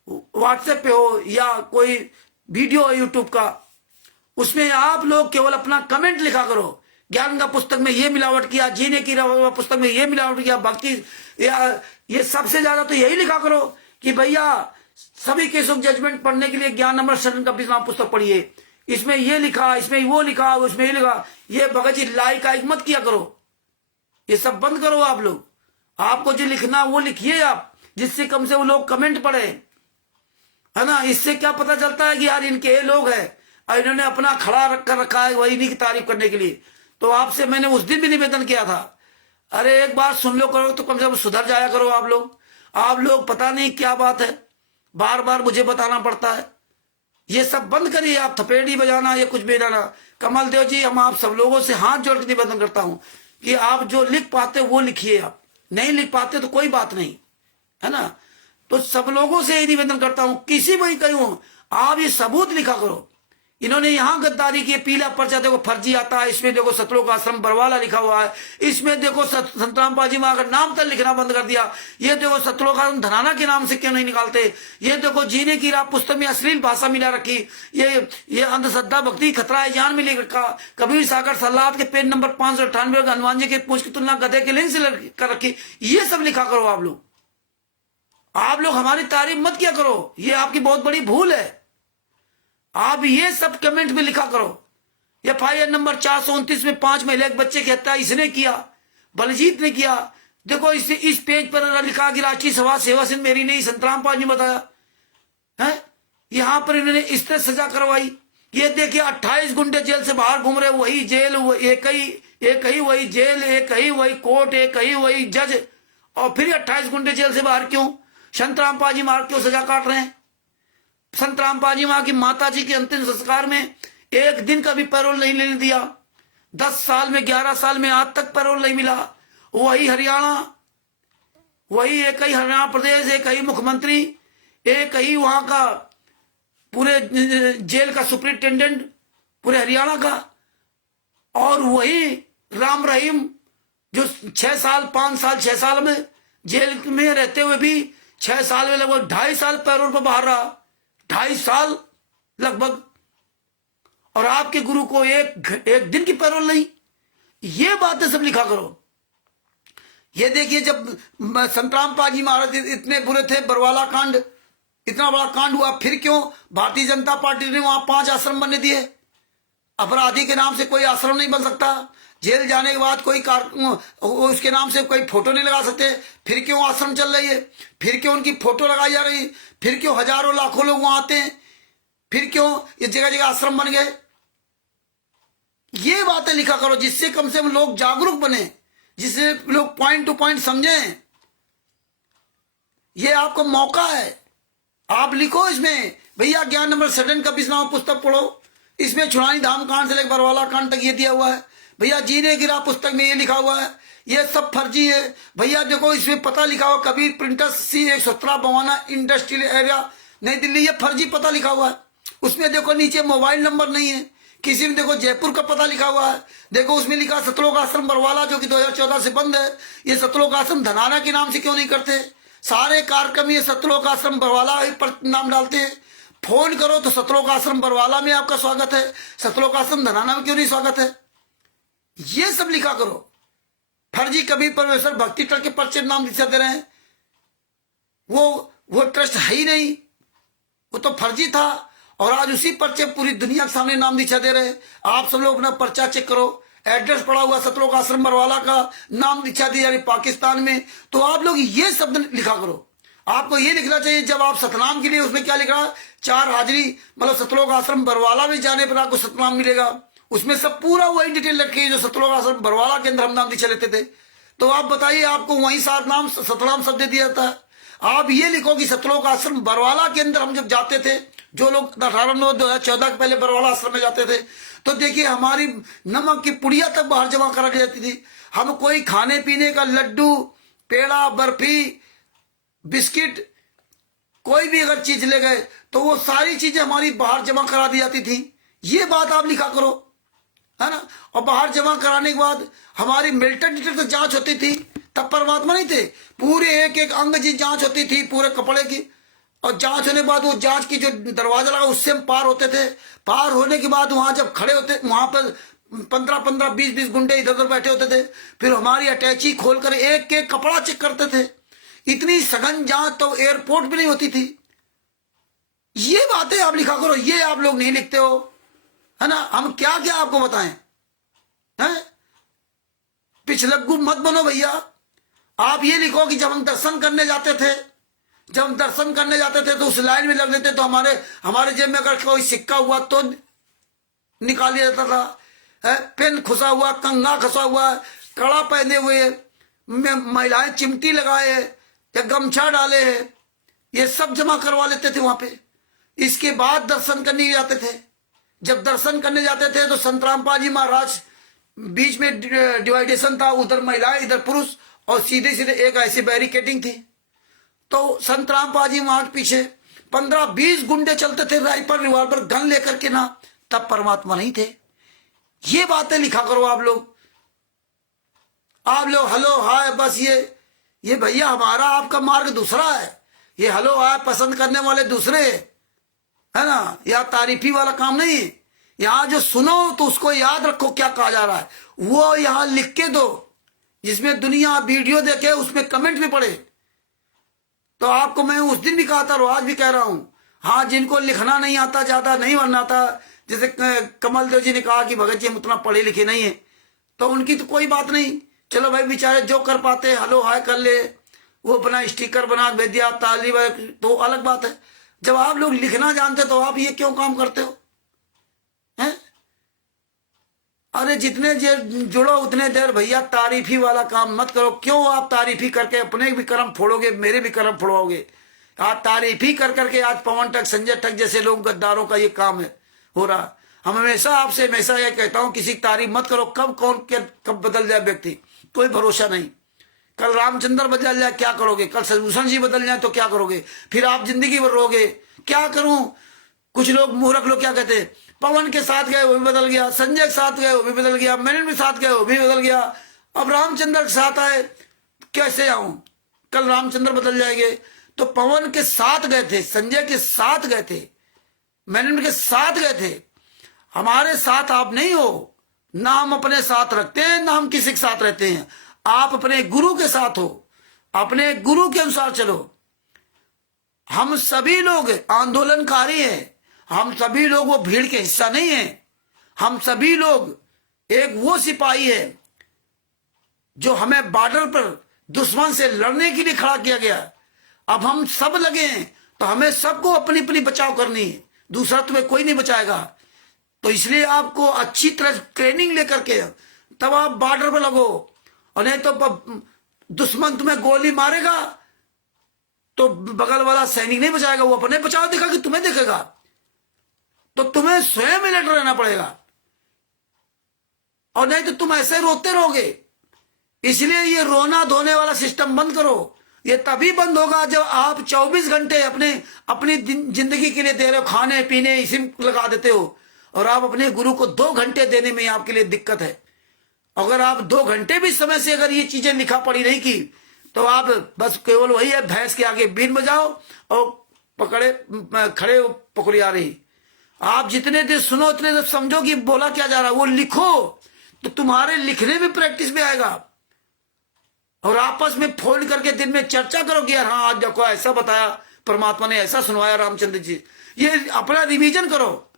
व्हाट्सएप पे हो, या कोई वीडियो है यूट्यूब का, उसमें आप लोग केवल अपना कमेंट लिखा करो। ज्ञान का पुस्तक में ये मिलावट किया, जीने की पुस्तक में ये मिलावट किया, भक्ति, ये सबसे ज्यादा तो यही लिखा करो कि भैया सभी केस ऑफ जजमेंट पढ़ने के लिए ज्ञान अमृत शरण का विश्राम पुस्तक पढ़िए, इसमें ये लिखा, इसमें वो लिखा, उसमें ये लिखा। ये भगत जी लाइक आइक मत किया करो, ये सब बंद करो। आप लोग, आपको जो लिखना वो लिखिए आप, जिससे कम से वो लोग कमेंट पढ़े, है ना। इससे क्या पता चलता है कि यार इनके ये लोग हैं और इन्होंने अपना खड़ा रख कर रखा है वही इन्हीं की तारीफ करने के लिए। तो आपसे मैंने उस दिन भी निवेदन किया था, अरे एक बार सुन लो करो तो कम से कम सुधर जाया करो आप लोग। आप लोग पता नहीं क्या बात है, बार बार मुझे बताना पड़ता है। ये सब बंद करिए आप, थपेड़ी बजाना, ये कुछ भी जाना। कमल देव जी, हम आप सब लोगों से हाथ जोड़ के निवेदन करता हूं कि आप जो लिख पाते वो लिखिए, आप नहीं लिख पाते तो कोई बात नहीं, है ना। तो सब लोगों से ये निवेदन करता हूं, किसी भी कहूं, आप ये सबूत लिखा करो। इन्होंने यहां गद्दारी की, पीला पर्चा देखो फर्जी आता है, इसमें देखो सतलोक आश्रम बरवाला लिखा हुआ है, इसमें देखो संतराम पाजी मां का नाम तक लिखना बंद कर दिया। ये देखो सतलोक आश्रम धनाना के नाम से क्यों नहीं निकालते। ये देखो जीने की राह पुस्तक में अश्लील भाषा मिला रखी, ये अंधश्रद्धा भक्ति खतरा है जान में लिख रखा। कबीर सागर सलाद के पेज नंबर 598 हनुमान जी के पूछ की तुलना गधे के लिंग से कर रखी। ये सब लिखा करो आप लोग। आप लोग हमारी तारीफ मत किया करो, ये आपकी बहुत बड़ी भूल है। आप ये सब कमेंट में लिखा करो। FIR नंबर 429 में 5 महिला के बच्चे की हत्या इसने किया, बलजीत ने किया। देखो इस पेज पर लिखा कि राष्ट्रीय सभा सेवा सिंह मेरी नहीं, संतराम पाल ने बताया है। यहां पर इन्होंने इस तरह सजा करवाई। ये देखिए 28 गुंडे जेल से बाहर घूम रहे, वही जेल, एक ही वही जेल, एक ही वही कोर्ट, एक ही वही जज, और फिर 28 गुंडे जेल से बाहर क्यों? संतराम पाजी मार क्यों सजा काट रहे हैं? संतराम पाजी मां की माता जी के अंतिम संस्कार में एक दिन का भी पैरोल नहीं लेने दिया। 10 साल में, 11 साल में आज तक पैरोल नहीं मिला। वही हरियाणा, वही एक ही हरियाणा प्रदेश, एक ही मुख्यमंत्री, एक ही वहां का पूरे जेल का सुपरिटेंडेंट पूरे हरियाणा का, और वही राम रहीम जो 6 साल 5 साल 6 साल में जेल में रहते हुए भी 6 साल में लगभग 2.5 साल पैरोल पर बाहर रहा, 2.5 साल लगभग, और आपके गुरु को एक दिन की पैरोल नहीं। ये बातें सब लिखा करो, ये देखिए, जब संतराम पाजी महाराज इतने बुरे थे, बरवाला कांड, इतना बड़ा कांड हुआ, फिर क्यों भारतीय जनता पार्टी ने वहां 5 आश्रम बनने दिए? अपराधी के नाम से कोई आश्रम नहीं बन सकता, जेल जाने के बाद कोई उसके नाम से कोई फोटो नहीं लगा सकते, फिर क्यों आश्रम चल रही है? फिर क्यों उनकी फोटो लगाई जा रही है? फिर क्यों हजारों लाखों लोग वहां आते हैं? फिर क्यों ये जगह जगह आश्रम बन गए? ये बातें लिखा करो जिससे कम से कम लोग जागरूक बने, जिससे लोग पॉइंट टू पॉइंट समझें। ये आपको मौका है, आप लिखो इसमें, भैया ज्ञान नंबर 7 का बिस्नाम पुस्तक पढ़ो, इसमें छुड़ानी धाम कांड से लेकर बरवाला कांड तक ये दिया हुआ है। भैया जीने गिरा पुस्तक में ये लिखा हुआ है, ये सब फर्जी है। भैया देखो, इसमें पता लिखा हुआ Kabir printers C117 Bawana industrial area नई दिल्ली, ये फर्जी पता लिखा हुआ है। उसमें देखो नीचे मोबाइल नंबर नहीं है, किसी में देखो जयपुर का पता लिखा हुआ है, देखो उसमें लिखा सतलोक आश्रम बरवाला जो कि 2014 से बंद है। ये सतलोक आश्रम धनाना के नाम से क्यों नहीं करते? सारे कार्यक्रम ये सतलोक आश्रम बरवाला पर नाम डालते हैं। फोन करो तो सतलोक आश्रम बरवाला में आपका स्वागत है, सतलोक आश्रम धनाना में क्यों नहीं स्वागत है? ये सब लिखा करो। फर्जी कबीर परमेश्वर भक्ति ट्रस्ट के पर्चे नाम दिखा दे रहे हैं, वो ट्रस्ट है ही नहीं, वो तो फर्जी था, और आज उसी पर्चे पूरी दुनिया के सामने नाम दिखा दे रहे हैं। आप सब लोग अपना पर्चा चेक करो, एड्रेस पड़ा हुआ सतलोक आश्रम बरवाला का, नाम दिखा दी जा रही पाकिस्तान में। तो आप लोग ये शब्द लिखा करो। आपको ये लिखना चाहिए जब आप सतनाम के लिए, उसमें क्या लिख रहा, 4 हाजिरी, मतलब सतलोक आश्रम बरवाला में जाने पर आपको सतनाम मिलेगा। उसमें सब पूरा वही डिटेल रखी है जो सतलोक आश्रम बरवाला के अंदर हम नाम दिखा लेते थे। तो आप बताइए, आपको वही सात नाम सतनाम शब्द दे दिया था। आप ये लिखो कि सतलोक आश्रम बरवाला के अंदर हम जब जाते थे, जो लोग 18/9/2014 के पहले बरवाला आश्रम में जाते थे, तो देखिए हमारी नमक की पुड़िया तक बाहर जमा करा दी जाती थी। हम कोई खाने पीने का लड्डू, पेड़ा, बर्फी, बिस्किट, कोई भी अगर चीज ले गए तो वो सारी चीजें हमारी बाहर जमा करा दी जाती थी। ये बात आप लिखा करो, है ना। और बाहर जमा कराने के बाद हमारी मिल्टन डिटेक्टर तो जांच होती थी, तब परमात्मा नहीं थे, पूरे एक एक अंग की जांच होती थी पूरे कपड़े की। और जांच होने के बाद वो जांच की जो दरवाजा लगा उससे हम पार होते थे। पार होने के बाद वहां जब खड़े होते, वहां पर 15-15, 20-20 गुंडे इधर उधर बैठे होते थे, फिर हमारी अटैची खोलकर एक एक कपड़ा चेक करते थे। इतनी सघन जांच तो एयरपोर्ट भी नहीं होती थी। ये बातें आप लिखा करो, ये आप लोग नहीं लिखते हो, है ना। हम क्या क्या आपको बताएं, हैं? पिछलग्गू मत बनो भैया। आप ये लिखो कि जब हम दर्शन करने जाते थे, तो उस लाइन में लग लेते तो हमारे जेब में अगर कोई सिक्का हुआ तो निकाल लिया जाता था, पेन खुसा हुआ, कंघा खसा हुआ, कड़ा पहने हुए महिलाएं चिमटी लगाए या गमछा डाले है, ये सब जमा करवा लेते थे वहां पे। इसके बाद दर्शन करने जाते थे। जब दर्शन करने जाते थे तो संत रामपाल जी महाराज, बीच में डिवाइडेशन था, उधर महिलाएं इधर पुरुष, और सीधे सीधे एक ऐसी बैरिकेडिंग थी। तो संत रामपाल जी वहां पीछे 15-20 गुंडे चलते थे, राइफल रिवॉल्वर गन लेकर के ना। तब परमात्मा नहीं थे। ये बातें लिखा करो आप लोग हेलो हाय, बस ये भैया हमारा आपका मार्ग दूसरा है। ये हेलो हाय पसंद करने वाले दूसरे, है ना। यह तारीफी वाला काम नहीं है। यहां जो सुनो तो उसको याद रखो क्या कहा जा रहा है, वो यहां लिख के दो, जिसमें दुनिया वीडियो देखे, उसमें कमेंट भी पढ़े। तो आपको मैं उस दिन भी कहा था और आज भी कह रहा हूं, हाँ, जिनको लिखना नहीं आता, ज्यादा नहीं बनना आता, जैसे कमल देव जी ने कहा कि भगत जी हम उतना पढ़े लिखे नहीं है, तो उनकी तो कोई बात नहीं। चलो भाई, बेचारे जो कर पाते हेलो हाय कर ले, वो अपना स्टिकर बना भेज दिया, ताली तो अलग बात है। जब आप लोग लिखना जानते तो आप ये क्यों काम करते हो, हैं? अरे जितने जुड़ो उतने देर भैया, तारीफी वाला काम मत करो। क्यों आप तारीफी करके अपने भी कर्म फोड़ोगे, मेरे भी कर्म फोड़ोगे। आप तारीफी कर करके आज पवन ठग, संजय ठग जैसे लोग, गद्दारों का ये काम है हो रहा। हम हमेशा ये कहता हूं, किसी की तारीफ मत करो। कब बदल जाए व्यक्ति, कोई भरोसा नहीं। कल रामचंद्र बदल जाए क्या करोगे, कल सदभूषण जी बदल जाए तो क्या करोगे, फिर आप जिंदगी भर रहोगे। क्या करूं, कुछ लोग मूर्ख लोग क्या कहते हैं, पवन के साथ गए वो भी बदल गया, संजय के साथ गए वो भी बदल गया, मेनन के साथ गए वो भी बदल गया, अब रामचंद्र के साथ आए, कैसे आऊं, कल रामचंद्र बदल जाएंगे। तो पवन के साथ गए थे, संजय के साथ गए थे, मेनन के साथ गए थे। हमारे साथ आप नहीं हो, ना हम अपने साथ रखते हैं, ना हम किसी के साथ रहते हैं। आप अपने गुरु के साथ हो, अपने गुरु के अनुसार चलो। हम सभी लोग आंदोलनकारी हैं, हम सभी लोग वो भीड़ के हिस्सा नहीं है। हम सभी लोग एक वो सिपाही है जो हमें बॉर्डर पर दुश्मन से लड़ने के लिए खड़ा किया गया। अब हम सब लगे हैं तो हमें सबको अपनी अपनी बचाव करनी है, दूसरा तुम्हें कोई नहीं बचाएगा। तो इसलिए आपको अच्छी तरह ट्रेनिंग लेकर के तब आप बॉर्डर पर लगो, और नहीं तो दुश्मन तुम्हें गोली मारेगा तो बगल वाला सैनिक नहीं बचाएगा, वो अपने बचाव देखेगा कि तुम्हें देखेगा। तो तुम्हें स्वयं अलर्ट रहना पड़ेगा, और नहीं तो तुम ऐसे रोते रहोगे। इसलिए ये रोना धोने वाला सिस्टम बंद करो। ये तभी बंद होगा जब आप 24 घंटे अपनी जिंदगी के लिए दे रहे हो, खाने पीने इसी में लगा देते हो, और आप अपने गुरु को 2 घंटे देने में आपके लिए दिक्कत है। अगर आप 2 घंटे भी समय से अगर ये चीजें लिखा पड़ी नहीं की, तो आप बस केवल वही है, भैंस के आगे बीन बजाओ और खड़े पकड़िया रही। आप जितने देर सुनो उतने देर समझो कि बोला क्या जा रहा है, वो लिखो तो तुम्हारे लिखने में प्रैक्टिस में आएगा। और आपस में फोन करके दिन में चर्चा करो कि यार हाँ आज देखो ऐसा बताया परमात्मा ने, ऐसा सुनवाया रामचंद्र जी, ये अपना रिवीजन करो।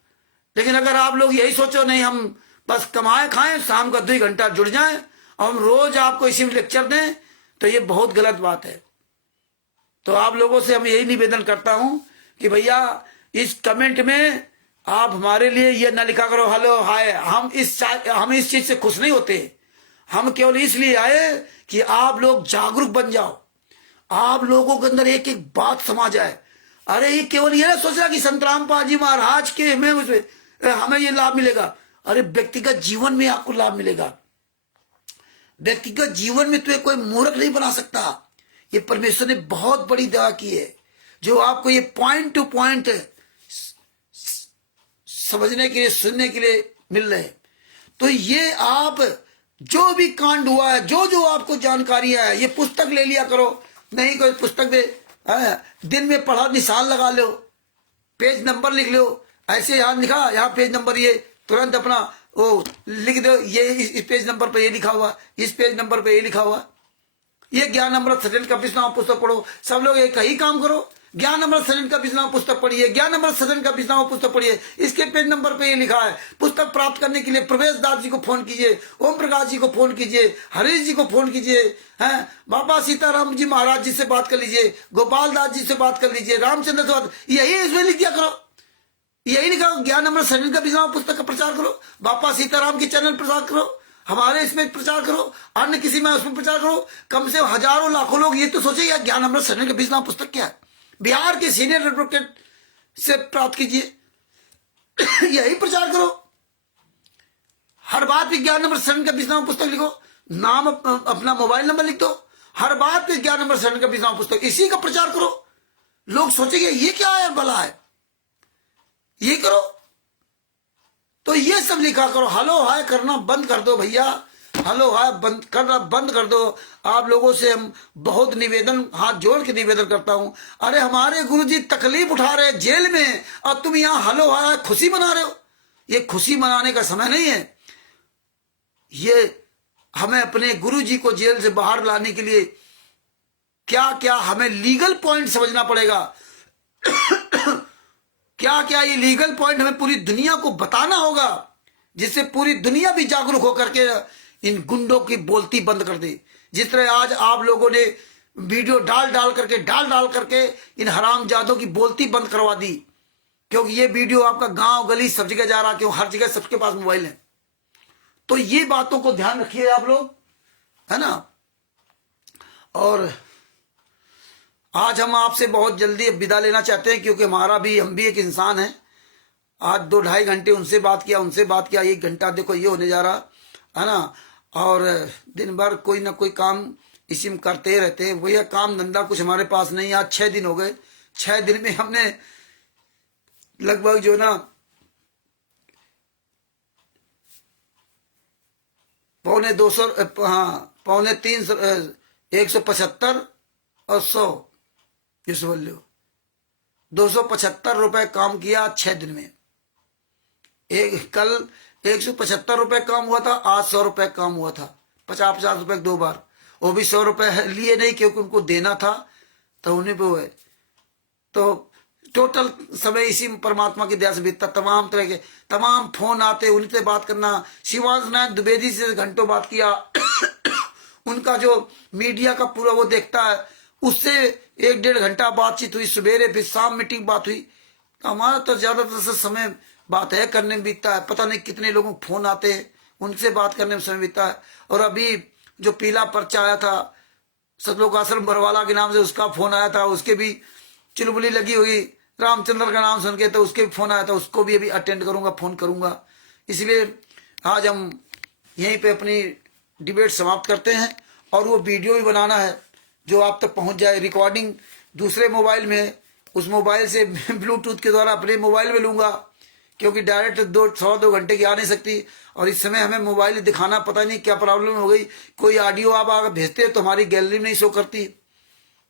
लेकिन अगर आप लोग यही सोचो नहीं हम बस कमाए खाएं, शाम का 2 घंटा जुड़ जाएं और हम रोज आपको इसी में लेक्चर दें, तो ये बहुत गलत बात है। तो आप लोगों से हम यही निवेदन करता हूं कि भैया इस कमेंट में आप हमारे लिए ये ना लिखा करो हेलो हाय। हम इस चीज से खुश नहीं होते। हम केवल इसलिए आए कि आप लोग जागरूक बन जाओ, आप लोगों के अंदर एक एक बात समा जाए। अरे ये केवल ये ना सोच रहा कि संत रामपाल जी महाराज के में हमें ये लाभ मिलेगा। अरे व्यक्तिगत जीवन में आपको लाभ मिलेगा। व्यक्तिगत जीवन में तो कोई मूर्ख नहीं बना सकता। ये परमेश्वर ने बहुत बड़ी दया की है, जो आपको ये पॉइंट टू पॉइंट समझने के लिए, सुनने के लिए मिल रहे हैं। तो ये आप जो भी कांड हुआ है, जो जो आपको जानकारी है, ये पुस्तक ले लिया करो। नहीं कोई पुस्तक दे, दिन में पढ़ा, निशान लगा लो, पेज नंबर लिख लो। ऐसे यहाँ लिखा, यहाँ पेज नंबर, ये तुरंत अपना वो लिख दो, ये इस पेज नंबर पे ये लिखा हुआ, इस पेज नंबर पे ये लिखा हुआ। ये ज्ञान अमृत सजन का विश्राम पुस्तक पढ़ो। सब लोग एक ही काम करो, ज्ञान अमृत सजन का विश्राम पुस्तक पढ़िए, ज्ञान अमृत सजन का विश्राम पुस्तक पढ़िए। इसके पेज नंबर पे ये लिखा है। पुस्तक प्राप्त करने के लिए प्रवेश दास जी को फोन कीजिए, ओम प्रकाश जी को फोन कीजिए, हरीश जी को फोन कीजिए, हैं बाबा सीताराम जी महाराज जी से बात कर लीजिए, गोपाल दास जी से बात कर लीजिए, रामचंद्र से बात, यही इसमें लिख दिया करो। यही लिखा ज्ञान अमृत सजन का विश्राम पुस्तक का प्रचार करो, बाबा सीताराम के चैनल प्रचार करो, हमारे इसमें प्रचार करो, अन्य किसी में उसमें प्रचार करो। कम से हजारों लाखों लोग ये तो सोचे यार ज्ञान अमृत सजन का विश्राम पुस्तक क्या है। बिहार के सीनियर एडवोकेट से प्राप्त कीजिए, यही प्रचार करो। हर बात पे ज्ञान अमृत सजन का विश्राम पुस्तक लिखो, नाम अपना मोबाइल नंबर लिख दो, हर बात पे ज्ञान अमृत सजन का विश्राम पुस्तक, इसी का प्रचार करो। लोग सोचेंगे ये क्या है, भला है, ये करो। तो ये सब लिखा करो। हेलो हाय करना बंद कर दो भैया, हेलो हाय बंद करना बंद कर दो। आप लोगों से हम बहुत निवेदन, हाथ जोड़ के निवेदन करता हूं। अरे हमारे गुरुजी तकलीफ उठा रहे जेल में, और तुम यहां हेलो हाय खुशी मना रहे हो। ये खुशी मनाने का समय नहीं है। ये हमें अपने गुरुजी को जेल से बाहर लाने के लिए क्या क्या हमें लीगल पॉइंट समझना पड़ेगा। क्या क्या ये लीगल पॉइंट हमें पूरी दुनिया को बताना होगा, जिससे पूरी दुनिया भी जागरूक होकर के इन गुंडों की बोलती बंद कर दे। जिस तरह आज आप लोगों ने वीडियो डाल डाल करके इन हरामजादों की बोलती बंद करवा दी, क्योंकि ये वीडियो आपका गांव गली सब जगह जा रहा, क्यों हर जगह सबके पास मोबाइल है। तो ये बातों को ध्यान रखिए आप लोग, है ना। और आज हम आपसे बहुत जल्दी विदा लेना चाहते हैं, क्योंकि हम भी एक इंसान है। आज 2-2.5 घंटे उनसे बात किया, 1 घंटा देखो ये होने जा रहा है ना। और दिन भर कोई ना कोई काम इसी में करते रहते हैं। भैया काम धंधा कुछ हमारे पास नहीं। आज 6 दिन हो गए, 6 दिन में हमने लगभग जो ना पौने 300, 175 और 100 इस बोल लो 275 रुपए काम किया 6 दिन में। कल 175 रुपए काम हुआ था, आज 100 रुपए काम हुआ था, 50-50 रुपए 2 बार। वो भी 100 रुपये लिए नहीं क्योंकि उनको देना था, तो उन्हें वो है। तो टोटल समय इसी परमात्मा की दया से बीतता। तमाम तरह के तमाम फोन आते, उनसे बात करना। शिवांश नायक द्विवेदी से घंटों बात किया उनका जो मीडिया का पूरा वो देखता है, उससे 1-1.5 घंटा बातचीत हुई, सवेरे फिर शाम मीटिंग बात हुई। तो हमारा तो ज्यादातर से समय बात है करने में बीतता है। पता नहीं कितने लोगों को फोन आते हैं, उनसे बात करने में समय बीतता है। और अभी जो पीला पर्चा आया था सतलोक आश्रम बरवाला के नाम से, उसका फोन आया था, उसके भी चुलबुली लगी हुई। रामचंद्र का नाम सुन के तो उसके भी फोन आया था, उसको भी अभी अटेंड करूंगा, फोन करूंगा। इसलिए आज हम यहीं पे अपनी डिबेट समाप्त करते हैं। और वो वीडियो भी बनाना है जो आप तक पहुंच जाए, रिकॉर्डिंग दूसरे मोबाइल में, उस मोबाइल से ब्लूटूथ के द्वारा अपने मोबाइल में लूंगा, क्योंकि डायरेक्ट 2 घंटे की आ नहीं सकती। और इस समय हमें मोबाइल दिखाना, पता नहीं क्या प्रॉब्लम हो गई, कोई ऑडियो आप अगर भेजते हैं तो हमारी गैलरी में नहीं शो करती,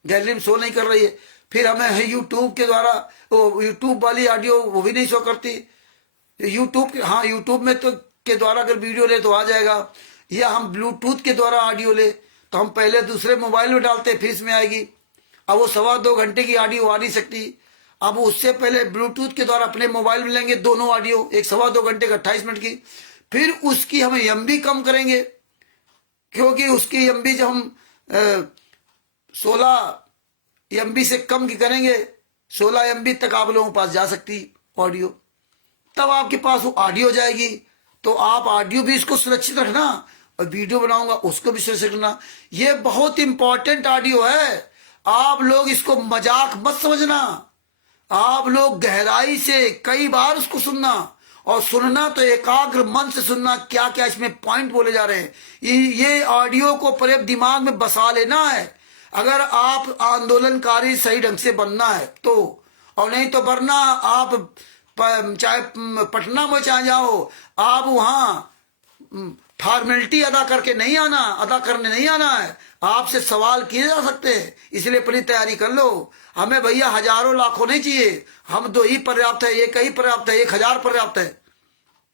गैलरी में शो नहीं कर रही है। फिर हमें यूट्यूब के द्वारा वो यूट्यूब वाली ऑडियो वो भी नहीं शो करती। यूट्यूब, हाँ यूट्यूब में तो के द्वारा अगर वीडियो ले तो आ जाएगा, या हम ब्लूटूथ के द्वारा ऑडियो ले तो हम पहले दूसरे मोबाइल में डालते, फिर इसमें आएगी। अब वो 2.25 घंटे की ऑडियो आ नहीं सकती। अब उससे पहले ब्लूटूथ के द्वारा अपने मोबाइल में लेंगे दोनों ऑडियो, एक 2.25 घंटे का 28 मिनट की। फिर उसकी हम एमबी कम करेंगे, क्योंकि उसकी एमबी जब हम 16 एमबी से कम की करेंगे, 16 एमबी तक आप लोगों के पास जा सकती ऑडियो, तब आपके पास वो ऑडियो जाएगी। तो आप ऑडियो भी इसको सुरक्षित रखना, और वीडियो बनाऊंगा उसको भी सुरक्षित रखना। ये बहुत इंपॉर्टेंट ऑडियो है, आप लोग इसको मजाक मत समझना। आप लोग गहराई से कई बार उसको सुनना, और सुनना तो एकाग्र मन से सुनना, क्या क्या इसमें पॉइंट बोले जा रहे हैं। ये ऑडियो को पर्याप्त दिमाग में बसा लेना है, अगर आप आंदोलनकारी सही ढंग से बनना है तो। और नहीं तो वरना आप चाहे पटना में चाहे जाओ, आप वहां फॉर्मेलिटी अदा करके नहीं आना, अदा करने नहीं आना है, आपसे सवाल किए जा सकते हैं। इसलिए अपनी तैयारी कर लो। हमें भैया हजारों लाखों नहीं चाहिए, हम 2 ही पर्याप्त है, 1 ही पर्याप्त है, 1000 पर्याप्त है,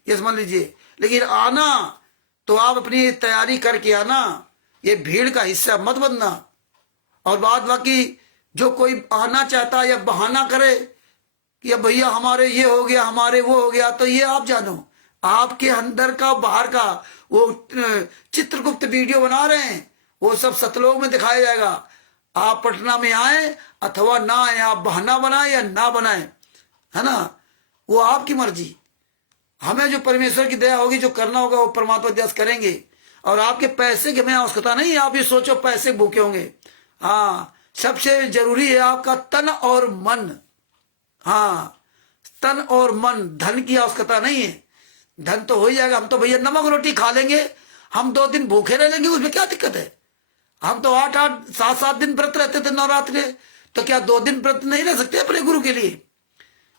ये समझ लीजिए। लेकिन आना तो आप अपनी तैयारी करके आना, ये भीड़ का हिस्सा मत बनना। और बाद बाकी जो कोई आना चाहता है या बहाना करे कि अब भैया हमारे ये हो गया, हमारे वो हो गया, तो ये आप जानो, आपके अंदर का बाहर का वो चित्रगुप्त वीडियो बना रहे हैं, वो सब सतलोक में दिखाया जाएगा। आप पटना में आए अथवा ना आए, आप बहाना बनाए या ना बनाए, है ना, वो आपकी मर्जी। हमें जो परमेश्वर की दया होगी, जो करना होगा वो परमात्मा दया करेंगे। और आपके पैसे की हमें आवश्यकता नहीं, आप ये सोचो पैसे भूखे होंगे। हाँ, सबसे जरूरी है आपका तन और मन। हाँ, तन और मन, धन की आवश्यकता नहीं है, धन तो हो ही जाएगा। हम तो भैया नमक रोटी खा लेंगे, हम 2 दिन भूखे रह लेंगे, उसमें क्या दिक्कत है। हम तो 8-8, 7-7 दिन व्रत रहते थे नवरात्र के, तो क्या 2 दिन व्रत नहीं रह सकते अपने गुरु के लिए।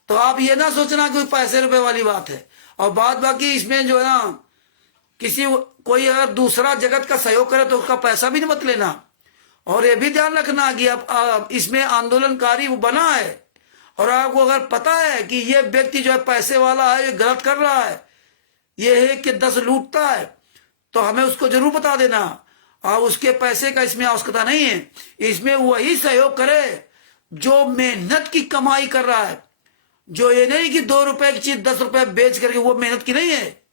तो आप ये ना सोचना कोई पैसे रुपए वाली बात है। और बात बाकी इसमें जो है ना, किसी कोई अगर दूसरा जगत का सहयोग करे तो उसका पैसा भी नहीं मत लेना। और ये भी ध्यान रखना कि अब इसमें आंदोलनकारी वो बना है, और आपको अगर पता है कि ये व्यक्ति जो है पैसे वाला है, ये गलत कर रहा है, ये है कि 10 लूटता है, तो हमें उसको जरूर बता देना। और उसके पैसे का इसमें आवश्यकता नहीं है, इसमें वही सहयोग करे जो मेहनत की कमाई कर रहा है। जो ये नहीं कि 2 रुपए की चीज 10 रुपए बेच करके, वो मेहनत की नहीं है।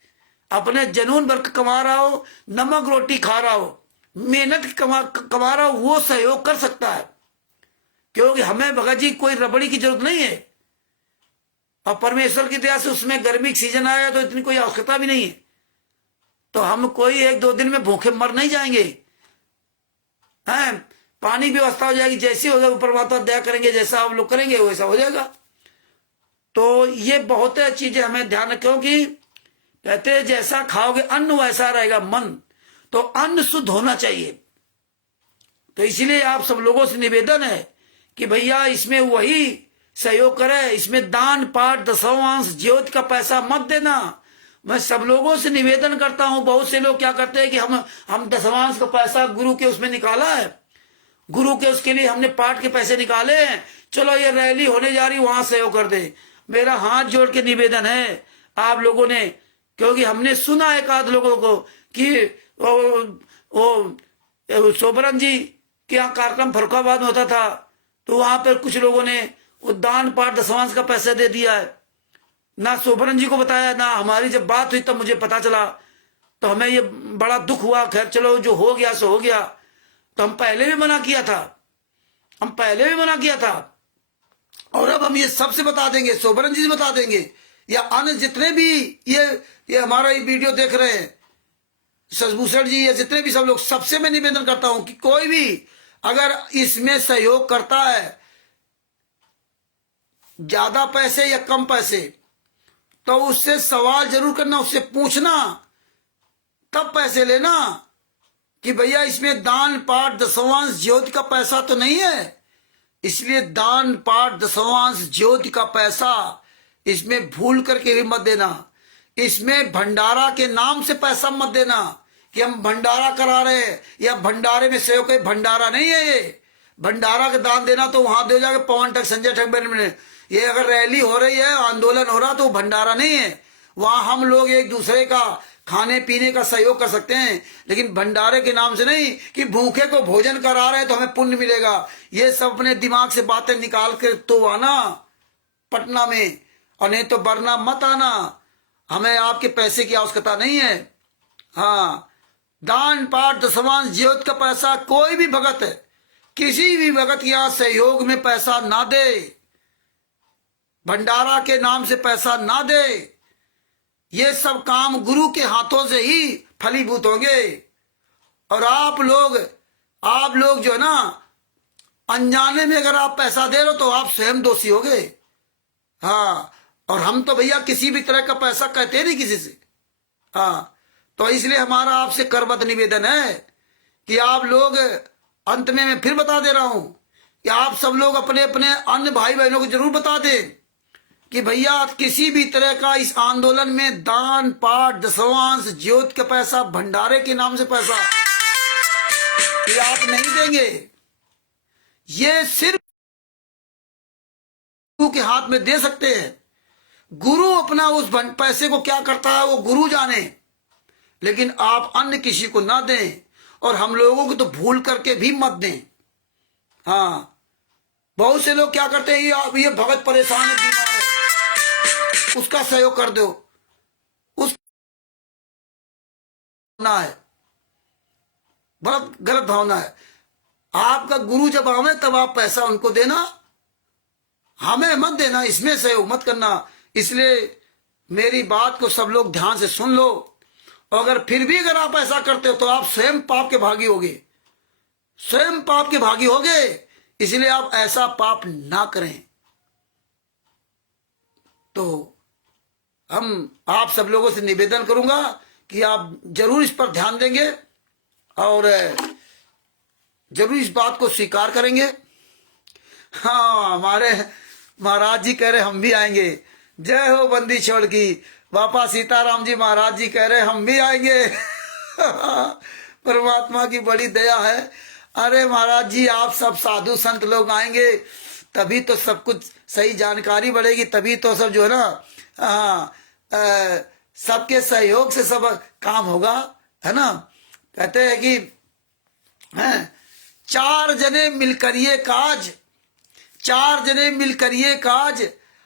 अपने जनून भर कमा रहा हो, नमक रोटी खा रहा हो, मेहनत कमा रहा हो, वो सहयोग कर सकता है। क्योंकि हमें भगत जी कोई रबड़ी की जरूरत नहीं है, और परमेश्वर की दया से उसमें गर्मी का सीजन आया तो इतनी कोई आवश्यकता भी नहीं है। तो हम कोई 1-2 दिन में भूखे मर नहीं जाएंगे हैं। पानी की व्यवस्था हो जाएगी, जैसी होगा परमात्मा दया करेंगे, जैसा आप लोग करेंगे वैसा हो जाएगा। तो ये बहुत चीजें हमें ध्यान रखें, क्योंकि कहते हैं जैसा खाओगे अन्न वैसा रहेगा मन। तो अन्न शुद्ध होना चाहिए। तो इसलिए आप सब लोगों से निवेदन है कि भैया इसमें वही सहयोग करे, इसमें दान पाठ दशमांश ज्योति का पैसा मत देना। मैं सब लोगों से निवेदन करता हूं। बहुत से लोग क्या करते हैं कि हम दशमांश का पैसा गुरु के उसमें निकाला है, गुरु के उसके लिए हमने पाठ के पैसे निकाले हैं, चलो ये रैली होने जा रही वहां सहयोग कर दे। मेरा हाथ जोड़ के निवेदन है आप लोगों ने, क्योंकि हमने सुना एक आध लोगों को कि वो शोभरन जी के यहाँ कार्यक्रम फरुखाबाद में होता था, तो वहां पर कुछ लोगों ने वो दान पाठ दशवांश का पैसा दे दिया है। ना शोभरन जी को बताया, ना हमारी जब बात हुई तब मुझे पता चला, तो हमें ये बड़ा दुख हुआ। खैर चलो, जो हो गया सो हो गया। तो हम पहले भी मना किया था, हम पहले भी मना किया था, और अब हम ये सबसे बता देंगे, शोभरन जी से बता देंगे, या अन्य जितने भी ये हमारा ये वीडियो देख रहे हैं, शशभूषण जी या जितने भी सब लोग, सबसे मैं निवेदन करता हूं कि कोई भी अगर इसमें सहयोग करता है, ज्यादा पैसे या कम पैसे, तो उससे सवाल जरूर करना, उससे पूछना, तब पैसे लेना कि भैया इसमें दान पाठ दशवांश ज्योति का पैसा तो नहीं है। इसलिए दान पाठ दशवांश ज्योति का पैसा इसमें भूल करके भी मत देना। इसमें भंडारा के नाम से पैसा मत देना कि हम भंडारा करा रहे हैं या भंडारे में सहयोग है। भंडारा नहीं है ये। भंडारा का दान देना तो वहां दे जाके पवन ठग संजय ठग में, ये अगर रैली हो रही है, आंदोलन हो रहा, तो भंडारा नहीं है। वहां हम लोग एक दूसरे का खाने पीने का सहयोग कर सकते हैं, लेकिन भंडारे के नाम से नहीं कि भूखे को भोजन करा रहे हैं तो हमें पुण्य मिलेगा। ये सब अपने दिमाग से बातें निकाल कर तो आना पटना में, और नहीं तो वरना मत आना। हमें आपके पैसे की आवश्यकता नहीं है। हाँ, दान पाठ दशवांश ज्योति का पैसा कोई भी भगत है, किसी भी भगत यहाँ सहयोग में पैसा ना दे, भंडारा के नाम से पैसा ना दे। ये सब काम गुरु के हाथों से ही फलीभूत होंगे। और आप लोग जो है ना, अनजाने में अगर आप पैसा दे रहे हो तो आप स्वयं दोषी होगे। हाँ, और हम तो भैया किसी भी तरह का पैसा कहते नहीं किसी से। हाँ, तो इसलिए हमारा आपसे करबद्ध निवेदन है कि आप लोग, अंत में मैं फिर बता दे रहा हूं कि आप सब लोग अपने अपने अन्य भाई बहनों को जरूर बता दें कि भैया किसी भी तरह का इस आंदोलन में दान पाठ दशवांश ज्योति का पैसा, भंडारे के नाम से पैसा, ये आप नहीं देंगे। ये सिर्फ गुरु के हाथ में दे सकते हैं। गुरु अपना उस पैसे को क्या करता है वो गुरु जाने, लेकिन आप अन्य किसी को ना दें, और हम लोगों को तो भूल करके भी मत दें। हाँ, बहुत से लोग क्या करते हैं, ये भगत परेशान है, बीमार है, उसका सहयोग कर दो, उस भावना है, बहुत गलत भावना है। आपका गुरु जब आवे तब आप पैसा उनको देना, हमें मत देना, इसमें सहयोग मत करना। इसलिए मेरी बात को सब लोग ध्यान से सुन लो। अगर फिर भी अगर आप ऐसा करते हो तो आप स्वयं पाप के भागी होगे, स्वयं पाप के भागी होगे। इसलिए आप ऐसा पाप ना करें। तो हम आप सब लोगों से निवेदन करूंगा कि आप जरूर इस पर ध्यान देंगे और जरूर इस बात को स्वीकार करेंगे। हाँ, हमारे महाराज जी कह रहे हम भी आएंगे। जय हो बंदी छोड़ की। बापा सीताराम जी महाराज जी कह रहे हम भी आएंगे। परमात्मा की बड़ी दया है। अरे महाराज जी, आप सब साधु संत लोग आएंगे तभी तो सब कुछ सही जानकारी बढ़ेगी, तभी तो सब जो है ना, सबके सहयोग से सब काम होगा, है ना। कहते हैं कि चार जने मिलकर ये काज, चार जने मिलकर ये काज,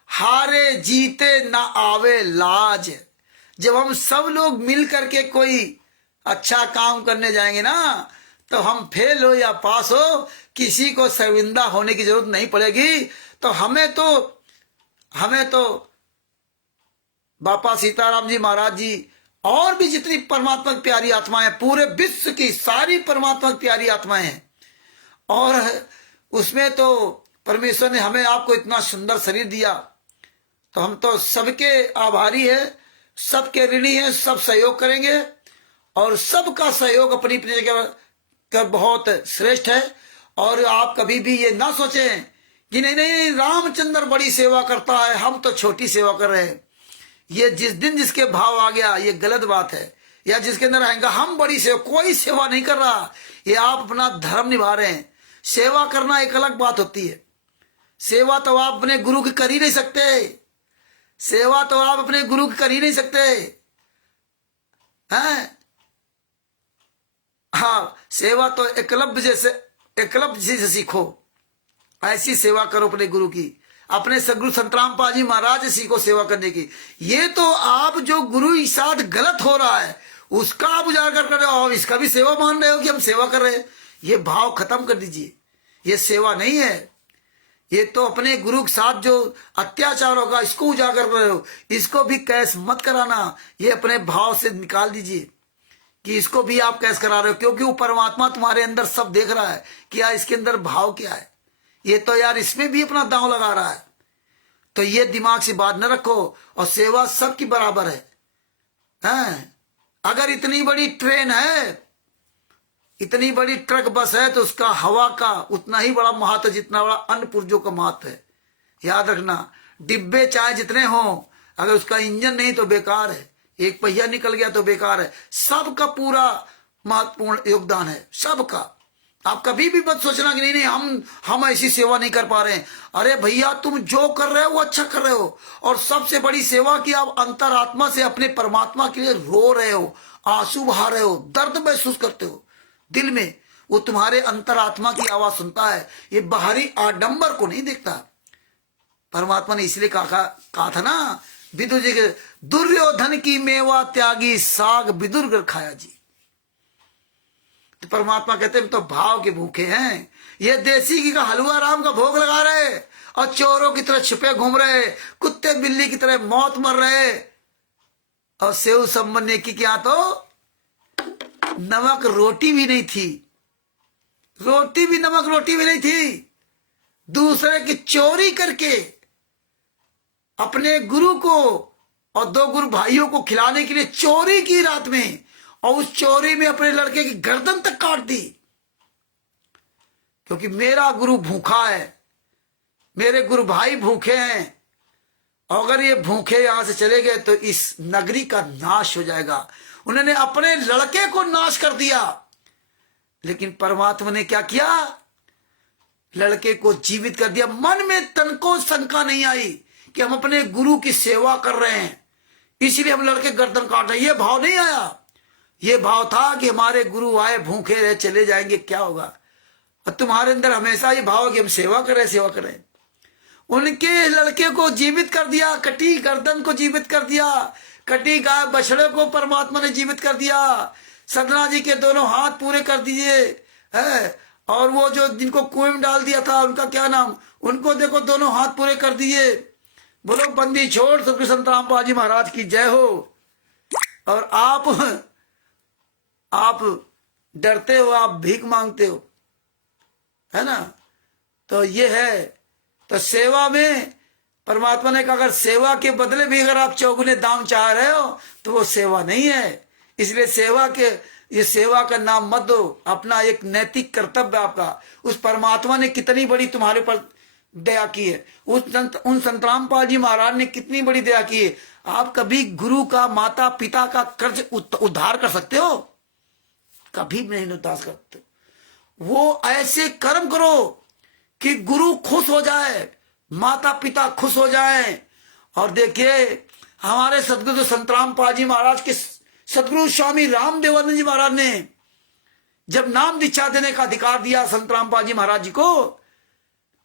हारे जीते ना आवे लाज। जब हम सब लोग मिल करके कोई अच्छा काम करने जाएंगे ना, तो हम फेल हो या पास हो, किसी को शर्मिंदा होने की जरूरत नहीं पड़ेगी। तो हमें तो बापा सीताराम जी महाराज जी और भी जितनी परमात्मा की प्यारी आत्माएं, पूरे विश्व की सारी परमात्मा की प्यारी आत्माएं हैं, और उसमें तो परमेश्वर ने हमें आपको इतना सुंदर शरीर दिया, तो हम तो सबके आभारी है, सबके ऋणी है, सब सहयोग करेंगे। और सबका सहयोग अपनी अपनी जगह कर बहुत श्रेष्ठ है। और आप कभी भी ये ना सोचें कि नहीं नहीं रामचंद्र बड़ी सेवा करता है, हम तो छोटी सेवा कर रहे हैं। ये जिस दिन जिसके भाव आ गया, ये गलत बात है। या जिसके अंदर आएगा हम बड़ी सेवा, कोई सेवा नहीं कर रहा, ये आप अपना धर्म निभा रहे हैं। सेवा करना एक अलग बात होती है। सेवा तो आप अपने गुरु की कर ही नहीं सकते, सेवा तो आप अपने गुरु की कर ही नहीं सकते हैं। हाँ, सेवा तो एकलव्य से सीखो, ऐसी सेवा करो अपने गुरु की। अपने सदगुरु संतराम पाल जी महाराज से सीखो सेवा करने की। ये तो आप जो गुरु के साथ गलत हो रहा है उसका आप उजागर कर रहे हो और इसका भी सेवा मान रहे हो कि हम सेवा कर रहे हैं। ये भाव खत्म कर दीजिए, ये सेवा नहीं है। ये तो अपने गुरु के साथ जो अत्याचार होगा इसको उजागर कर रहे हो, इसको भी कैस मत कराना। ये अपने भाव से निकाल दीजिए कि इसको भी आप कैस करा रहे हो, क्योंकि वो परमात्मा तुम्हारे अंदर सब देख रहा है कि यार इसके अंदर भाव क्या है। ये तो यार इसमें भी अपना दांव लगा रहा है। तो ये दिमाग से बात न रखो। और सेवा सबकी बराबर है, हैं? अगर इतनी बड़ी ट्रेन है, इतनी बड़ी ट्रक बस है, तो उसका हवा का उतना ही बड़ा महत्व जितना बड़ा अन्य पुर्जों का महत्व है। याद रखना, डिब्बे चाहे जितने हों, अगर उसका इंजन नहीं तो बेकार है। एक पहिया निकल गया तो बेकार है। सबका पूरा महत्वपूर्ण योगदान है, सबका। आप कभी भी मत सोचना कि नहीं हम ऐसी सेवा नहीं कर पा रहे हैं। अरे भैया, तुम जो कर रहे हो वो अच्छा कर रहे हो। और सबसे बड़ी सेवा कि आप अंतरात्मा से अपने परमात्मा के लिए रो रहे हो, आंसू बहा रहे हो, दर्द महसूस करते हो दिल में। वो तुम्हारे अंतरात्मा की आवाज सुनता है, ये बाहरी आडंबर को नहीं देखता। परमात्मा ने इसलिए कहा था ना विदुर जी के, दुर्योधन की मेवा त्यागी साग विदुर खाया जी। तो परमात्मा कहते हैं तो भाव के भूखे हैं। ये देसी घी का हलवा राम का भोग लगा रहे और चोरों की तरह छुपे घूम रहे, कुत्ते बिल्ली की तरह मौत मर रहे। और सेव संबंधी की क्या तो नमक रोटी भी नहीं थी, नमक रोटी भी नहीं थी। दूसरे की चोरी करके अपने गुरु को और दो गुरु भाइयों को खिलाने के लिए चोरी की रात में, और उस चोरी में अपने लड़के की गर्दन तक काट दी। क्योंकि मेरा गुरु भूखा है, मेरे गुरु भाई भूखे हैं, और अगर ये भूखे यहां से चले गए तो इस नगरी का नाश हो जाएगा। उन्होंने अपने लड़के को नाश कर दिया, लेकिन परमात्मा ने क्या किया, लड़के को जीवित कर दिया। मन में तनको शंका नहीं आई कि हम अपने गुरु की सेवा कर रहे हैं इसलिए हम लड़के गर्दन काट रहे हैं। ये भाव नहीं आया। ये भाव था कि हमारे गुरु आए, भूखे रहे, चले जाएंगे, क्या होगा। और तुम्हारे अंदर हमेशा ये भाव है कि हम सेवा करें। उनके लड़के को जीवित कर दिया, कटी गर्दन को जीवित कर दिया, कटी गाय बछड़े को परमात्मा ने जीवित कर दिया। सदना जी के दोनों हाथ पूरे कर दीजिए है। और वो जो जिनको कुएं में डाल दिया था, उनका क्या नाम, उनको देखो दोनों हाथ पूरे कर दिए। बोलो बंदी छोड़ सतगुरु संतराम पाल जी महाराज की जय हो। और आप डरते हो, आप भीख मांगते हो, है ना। तो ये है। तो सेवा में परमात्मा ने कहा अगर सेवा के बदले भी अगर आप चौगुने दाम चाह रहे हो तो वो सेवा नहीं है। इसलिए ये सेवा का नाम मत दो, अपना एक नैतिक कर्तव्य आपका। उस परमात्मा ने कितनी बड़ी तुम्हारे पर दया की है, उन संतराम पाल जी महाराज ने कितनी बड़ी दया की है। आप कभी गुरु का, माता पिता का कर्ज उद्धार कर सकते हो? कभी नहीं उद्धार करते। वो ऐसे कर्म करो कि गुरु खुश हो जाए, माता पिता खुश हो जाए। और देखिए हमारे सदगुरु संतराम पाल जी महाराज के सदगुरु स्वामी रामदेवानंद जी महाराज ने जब नाम दीक्षा देने का अधिकार दिया संतराम पाल जी महाराज जी को,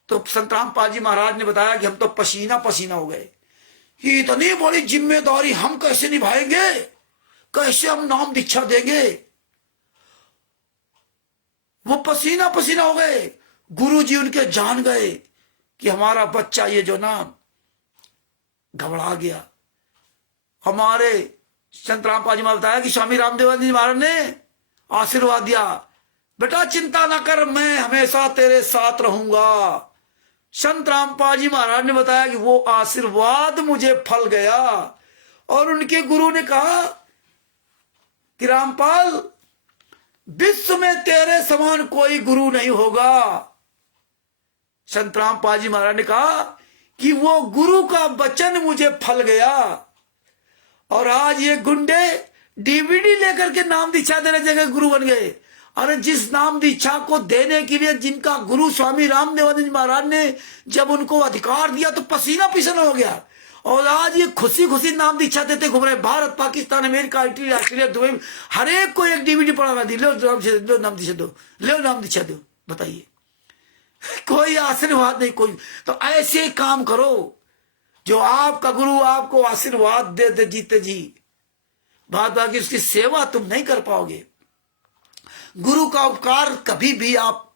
तो संतराम पाल जी महाराज ने बताया कि हम तो पसीना पसीना हो गए। ये इतनी बड़ी जिम्मेदारी हम कैसे निभाएंगे, कैसे हम नाम दीक्षा देंगे। वो पसीना पसीना हो गए। गुरु जी उनके जान गए कि हमारा बच्चा ये जो ना घबरा गया। हमारे संतराम पाल जी महाराज बताया कि स्वामी रामदेवानंद जी महाराज ने आशीर्वाद दिया, बेटा चिंता ना कर, मैं हमेशा तेरे साथ रहूंगा। संत रामपाल जी महाराज ने बताया कि वो आशीर्वाद मुझे फल गया। और उनके गुरु ने कहा कि रामपाल, विश्व में तेरे समान कोई गुरु नहीं होगा। संत रामपाल जी महाराज ने कहा कि वो गुरु का वचन मुझे फल गया। और आज ये गुंडे डीवीडी लेकर के नाम दीक्षा देने जगह गुरु बन गए। अरे जिस नाम दीक्षा को देने के लिए जिनका गुरु स्वामी रामदेवानंद जी महाराज ने जब उनको अधिकार दिया तो पसीना पसीना हो गया। और आज ये खुशी खुशी नाम दीक्षा देते घूम रहे, Bharat, Pakistan, America, Italy, Australia, Dubai, हर एक को एक डीवीडी पड़ा रहा, लो नाम दीक्षा दो, लो नाम दीक्षा दो। बताइए, कोई आशीर्वाद नहीं, कोई। तो ऐसे काम करो जो आपका गुरु आपको आशीर्वाद दे दे जीते जी। बात बाकी उसकी सेवा तुम नहीं कर पाओगे। गुरु का उपकार कभी भी आप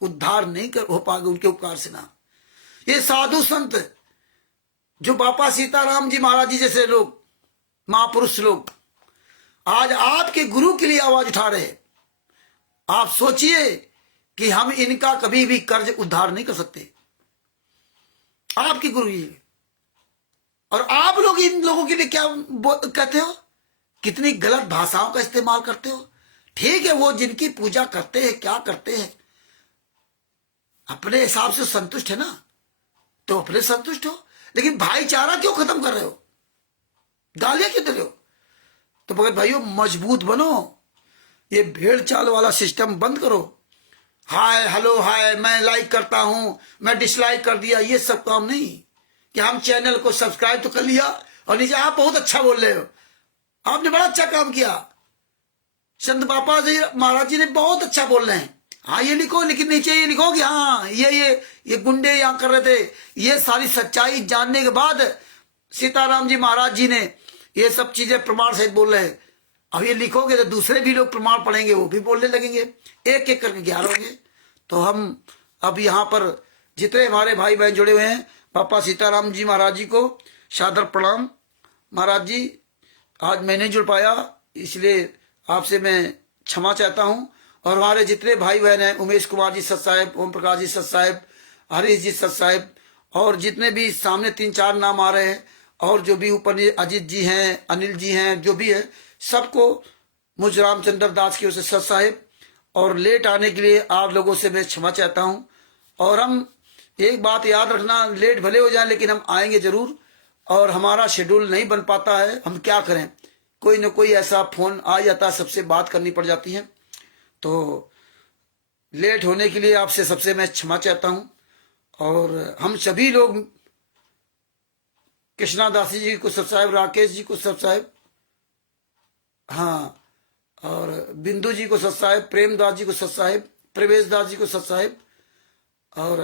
उद्धार नहीं हो पाओगे उनके उपकार से ना। ये साधु संत जो बापा सीताराम जी महाराज जी जैसे लोग, महापुरुष लोग, आज आपके गुरु के लिए आवाज उठा रहे। आप सोचिए कि हम इनका कभी भी कर्ज उद्धार नहीं कर सकते, आपके गुरु जी। और आप लोग इन लोगों के लिए क्या कहते हो, कितनी गलत भाषाओं का इस्तेमाल करते हो। ठीक है, वो जिनकी पूजा करते हैं, क्या करते हैं, अपने हिसाब से संतुष्ट है ना, तो अपने संतुष्ट हो, लेकिन भाईचारा क्यों खत्म कर रहे हो, गालियां क्यों दे रहे हो। तो भगत भाइयों मजबूत बनो, ये भेड़ चाल वाला सिस्टम बंद करो। हाय हेलो हाय, मैं लाइक करता हूं, मैं डिसलाइक कर दिया, ये सब काम नहीं। कि हम चैनल को सब्सक्राइब तो कर लिया और नीचे आप बहुत अच्छा बोल रहे हो, आपने बड़ा अच्छा काम किया, संत बापा जी महाराज जी ने बहुत अच्छा बोल रहे हैं, हाँ ये लिखो, लेकिन नीचे ये लिखो कि हाँ ये गुंडे यहाँ कर रहे थे। ये सारी सच्चाई जानने के बाद सीताराम जी महाराज जी ने ये सब चीजें प्रमाण सहित बोल रहे हैं। अब ये लिखोगे तो दूसरे भी लोग प्रमाण पढ़ेंगे, वो भी बोलने लगेंगे, एक एक करके 11 होंगे। तो हम अब यहाँ पर जितने हमारे भाई बहन जुड़े हुए हैं, पापा सीताराम जी महाराज जी को सादर प्रणाम। महाराज जी आज मैं नहीं जुड़ पाया, इसलिए आपसे मैं क्षमा चाहता हूँ। और हमारे जितने भाई बहन हैं, उमेश कुमार जी सत साहेब, ओम प्रकाश जी सत साहेब, हरीश जी सत साहेब, और जितने भी सामने 3-4 नाम आ रहे हैं, और जो भी ऊपर अजीत जी हैं, अनिल जी हैं, जो भी है, सबको मुझ रामचंद्र दास की ओर से सत साहेब। और लेट आने के लिए आप लोगों से मैं क्षमा चाहता हूँ। और हम एक बात याद रखना, लेट भले हो जाए लेकिन हम आएंगे जरूर। और हमारा शेड्यूल नहीं बन पाता है, हम क्या करें, कोई न कोई ऐसा फोन आ जाता है, सबसे बात करनी पड़ जाती है। तो लेट होने के लिए आपसे सबसे मैं क्षमा चाहता हूं। और हम सभी लोग कृष्णा दासी जी को सत साहेब, राकेश जी को सत साहेब, हाँ, और बिंदु जी को सत साहेब, प्रेमदास जी को सत साहेब, प्रवेश दास जी को सत साहेब। और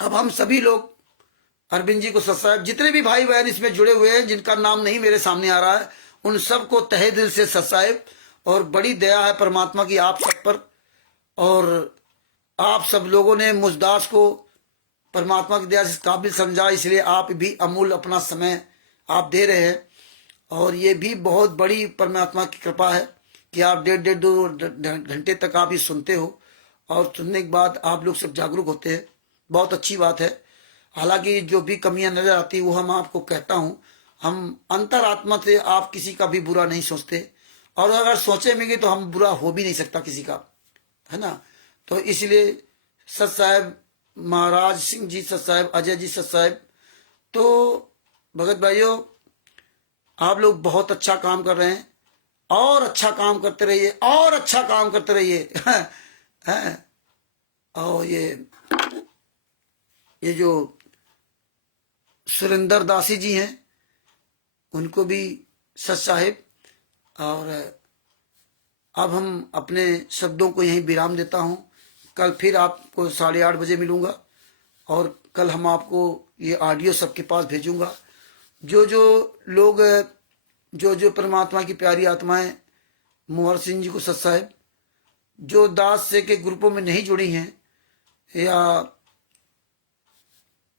अब हम सभी लोग अरविंद जी को सत साहेब, जितने भी भाई बहन इसमें जुड़े हुए हैं जिनका नाम नहीं मेरे सामने आ रहा है, उन सबको तहे दिल से सत साहेब। और बड़ी दया है परमात्मा की आप सब पर। और आप सब लोगों ने मुझदास को परमात्मा की दया से काबिल समझा, इसलिए आप भी अमूल्य अपना समय आप दे रहे हैं। और ये भी बहुत बड़ी परमात्मा की कृपा है कि आप 1.5-2 घंटे तक आप ये सुनते हो, और सुनने के बाद आप लोग सब जागरूक होते हैं, बहुत अच्छी बात है। हालांकि जो भी कमियां नजर आती वो हम आपको कहता हूं, हम अंतरात्मा से आप किसी का भी बुरा नहीं सोचते, और अगर सोचेंगे तो हम बुरा हो भी नहीं सकता किसी का, है ना। तो इसलिए सत साहेब, महाराज सिंह जी सत साहेब, अजय जी सत साहेब। तो भगत भाइयों आप लोग बहुत अच्छा काम कर रहे हैं, और अच्छा काम करते रहिए, और अच्छा काम करते रहिए। हैं। और ये जो सुरेंद्र दासी जी हैं, उनको भी सत साहेब। और अब हम अपने शब्दों को यहीं विराम देता हूं। कल फिर आपको 8:30 बजे मिलूंगा, और कल हम आपको ये ऑडियो सबके पास भेजूंगा। जो लोग, जो परमात्मा की प्यारी आत्माएं, मोहर सिंह जी को सत साहेब, जो दास से के ग्रुपों में नहीं जुड़ी हैं, या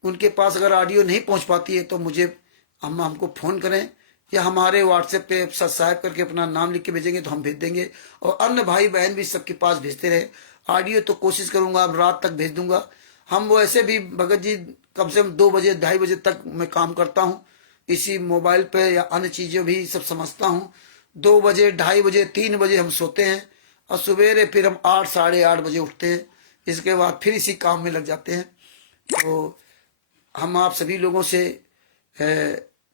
उनके पास अगर ऑडियो नहीं पहुंच पाती है, तो मुझे हमको फोन करें, या हमारे व्हाट्सएप पे सत साहेब करके अपना नाम लिख के भेजेंगे तो हम भेज देंगे। और अन्य भाई बहन भी सबके पास भेजते रहे। ऑडियो तो कोशिश करूंगा अब रात तक भेज दूंगा। हम वो ऐसे भी भगत जी कम से कम 2 बजे 2:30 बजे तक मैं काम करता हूँ, इसी मोबाइल पे या अन्य चीजें भी सब समझता हूँ। 2 बजे 2:30 बजे 3 बजे हम सोते हैं, और सवेरे फिर हम 8 साढ़े 8 बजे उठते हैं। इसके बाद फिर इसी काम में लग जाते हैं। तो हम आप सभी लोगों से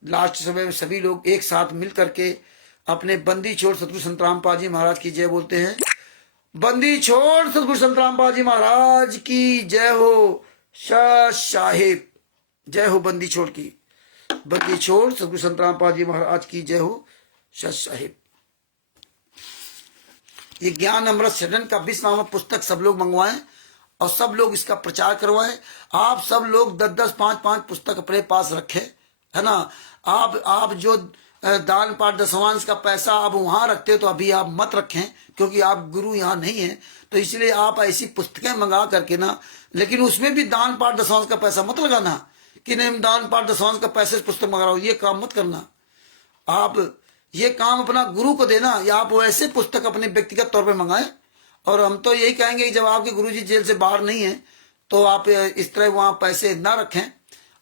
लास्ट समय में सभी लोग एक साथ मिल करके अपने बंदी छोड़ सतगुरु संत रामपाल जी महाराज की जय बोलते हैं। बंदी छोड़ सतगुरु संत रामपाल जी महाराज की जय हो। शाह साहिब जय हो, बंदी छोड़ की। बंदी छोड़ सतगुरु संत रामपाल जी महाराज की जय हो। सत साहिब। ये ज्ञान अमृत सदन का 20 नामक पुस्तक सब लोग मंगवाएं और सब लोग इसका प्रचार करवाएं। आप सब लोग 10-10, 5-5 पुस्तक अपने पास रखें, है ना। आप जो दान पाठ दशवांश का पैसा आप वहां रखते हो तो अभी आप मत रखें, क्योंकि आप गुरु यहाँ नहीं है, तो इसलिए आप ऐसी पुस्तकें मंगा करके ना, लेकिन उसमें भी दान पाठ दशवांश का पैसा मत लगाना कि नहीं दान पाठ दशवांश का पैसे से पुस्तक मंगा रहा हूं, ये काम मत करना। आप ये काम अपना गुरु को देना, या आप वैसे पुस्तक अपने व्यक्तिगत तौर पर मंगाएं। और हम तो यही कहेंगे कि जब आपके गुरुजी जेल से बाहर नहीं है तो आप इस तरह वहां पैसे ना रखें,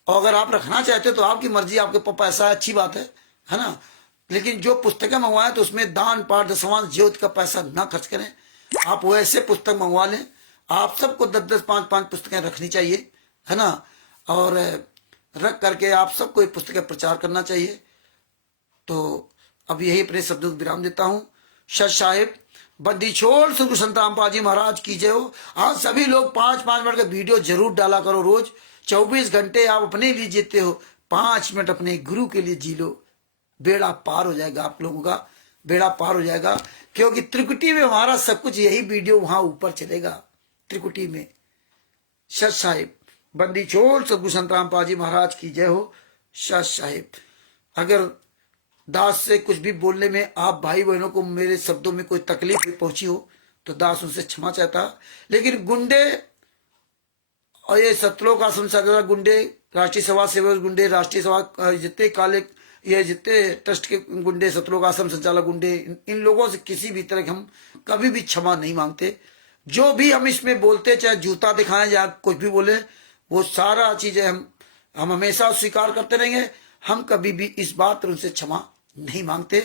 और अगर आप रखना चाहते हो तो आपकी मर्जी, आपके पास पैसा है, अच्छी बात है ना। लेकिन जो पुस्तकें मंगवाएं तो उसमें दान पाठ दशवांश ज्योति का पैसा ना खर्च करें। आप वैसे पुस्तक मंगवा लें। आप सबको 10-10, 5-5 पुस्तकें रखनी चाहिए, है ना। और रख करके आप सबको ये पुस्तकें प्रचार करना चाहिए। तो अब यही अपने शब्दों को विराम देता हूँ। सत साहिब। बंदी छोड़ सतगुरु संत रामपाल जी महाराज की जय हो। आज सभी लोग 5-5 मिनट का वीडियो जरूर डाला करो। रोज 24 घंटे आप अपने लिए जीते हो, 5 मिनट अपने गुरु के लिए जी लो। बेड़ा पार हो जाएगा, आप लोगों का बेड़ा पार हो जाएगा। क्योंकि त्रिकुटी में हमारा सब कुछ, यही वीडियो वहां ऊपर चलेगा त्रिकुटी में। सत साहिब। बंदी छोड़ सतगुरु संत रामपाल जी महाराज की जय हो। सत साहिब। अगर दास से कुछ भी बोलने में आप भाई बहनों को मेरे शब्दों में कोई तकलीफ भी पहुंची हो तो दास उनसे क्षमा चाहता। लेकिन गुंडे और ये सतलोक आश्रम संचालक गुंडे, राष्ट्रीय सभा सेवक गुंडे, राष्ट्रीय सभा जितने काले ये जितने ट्रस्ट के गुंडे, सतलोक आश्रम संचालक गुंडे, इन लोगों से किसी भी तरह हम कभी भी क्षमा नहीं मांगते। जो भी हम इसमें बोलते, चाहे जूता दिखाएं या कुछ भी बोले, वो सारा चीजें हम हमेशा स्वीकार करते रहेंगे। हम कभी भी इस बात पर उनसे क्षमा नहीं मांगते।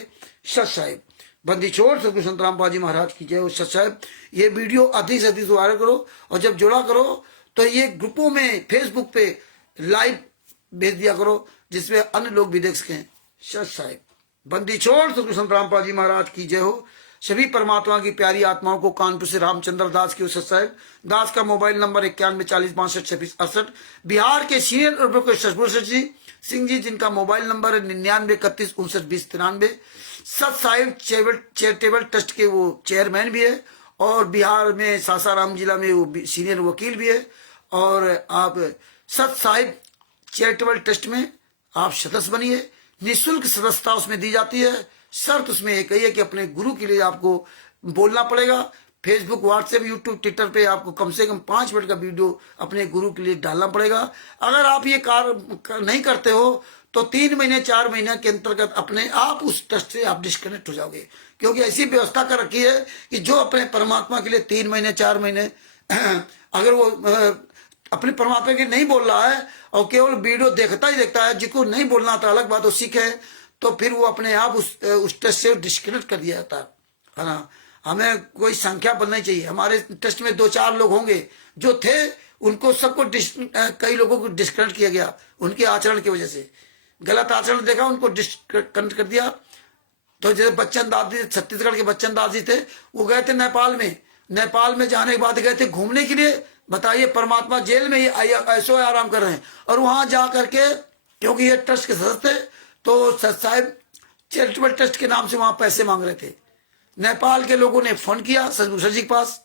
सत साहिब। बंदी छोड़ सतगुरु संत रामपाल जी महाराज की जय हो। सत साहिब। ये वीडियो अधिक से अधिक वायरल करो, और जब जोड़ा करो तो ये ग्रुपों में फेसबुक पे लाइव भेज दिया करो, जिसमें अन्य लोग भी देख सकें। सत साहिब। बंदी छोड़ सतगुरु संत रामपाल जी महाराज की जय हो। सभी परमात्मा की प्यारी आत्माओं को कानपुर से रामचंद्र दास की सत साहिब। दास का मोबाइल नंबर 9140652668। बिहार के सीनियर एडवोकेट सतगुरु जी सिंह जी, जिनका मोबाइल नंबर है 9931592093। सत साहिब चैरिटेबल ट्रस्ट के वो चेयरमैन भी है, और बिहार में सासाराम जिला में वो सीनियर वकील भी है। और आप सत साहिब चैरिटेबल ट्रस्ट में आप सदस्य बनिए। निःशुल्क सदस्यता उसमें दी जाती है। शर्त उसमें एक ही है कि अपने गुरु के लिए आपको बोलना पड़ेगा। फेसबुक, व्हाट्सएप, यूट्यूब, ट्विटर पे आपको कम से कम 5 मिनट का वीडियो अपने गुरु के लिए डालना पड़ेगा। अगर आप ये कार्य नहीं करते हो तो 3 महीने 4 महीने के अंतर्गत अपने आप उस ट्रस्ट से आप डिस्कनेक्ट हो जाओगे। क्योंकि ऐसी व्यवस्था कर रखी है कि जो अपने परमात्मा के लिए 3 महीने 4 महीने अगर वो अपने परमात्मा के नहीं बोल रहा है और केवल वीडियो देखता ही देखता है, जिसको नहीं बोलना था अलग बात, वो सीखे, तो फिर वो अपने आप उस ट्रस्ट से डिस्कनेक्ट कर दिया जाता है ना। हमें कोई संख्या बननी चाहिए। हमारे टेस्ट में 2-4 लोग होंगे जो थे, उनको सबको कई लोगों को डिस्कनेक्ट किया गया उनके आचरण की वजह से। गलत आचरण देखा, उनको डिस्कनेक्ट कर दिया। तो जैसे बच्चन दास जी, छत्तीसगढ़ के बच्चन दास जी थे, वो गए थे नेपाल में। नेपाल में जाने के बाद गए थे घूमने के लिए। बताइए, परमात्मा जेल में ही ऐसो आराम कर रहे हैं, और वहां जा करके क्योंकि ये ट्रस्ट के सदस्य थे तो सत साहिब चैरिटेबल ट्रस्ट के नाम से वहां पैसे मांग रहे थे। नेपाल के लोगों ने फोन किया सतभूषण जी के पास।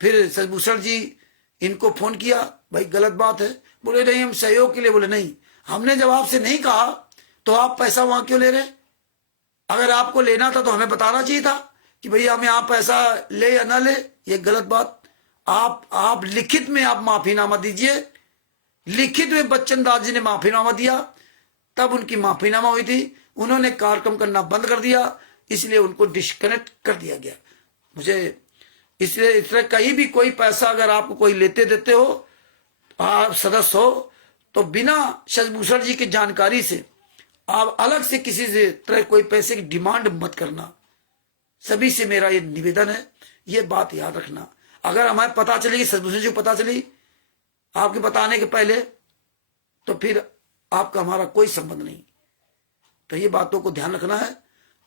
फिर सतभूषण जी इनको फोन किया, भाई गलत बात है। बोले नहीं, हम सहयोग के लिए। बोले नहीं, हमने जब आपसे नहीं कहा तो आप पैसा वहां क्यों ले रहे? अगर आपको लेना था तो हमें बताना चाहिए था कि भैया हम यहाँ पैसा ले या ना ले, ये गलत बात। आप लिखित में आप माफीनामा दीजिए। लिखित में बच्चन दास जी ने माफीनामा दिया, तब उनकी माफीनामा हुई थी। उन्होंने कार्यक्रम करना बंद कर दिया, इसलिए उनको डिस्कनेक्ट कर दिया गया। मुझे इसलिए इस तरह कहीं भी कोई पैसा अगर आपको कोई लेते देते हो, आप सदस्य हो, तो बिना सतभूषण जी की जानकारी से आप अलग से किसी से तरह कोई पैसे की डिमांड मत करना। सभी से मेरा ये निवेदन है, ये बात याद रखना। अगर हमें पता चलेगी, सतभूषण जी को पता चली आपके बताने के पहले, तो फिर आपका हमारा कोई संबंध नहीं। तो ये बातों को ध्यान रखना है,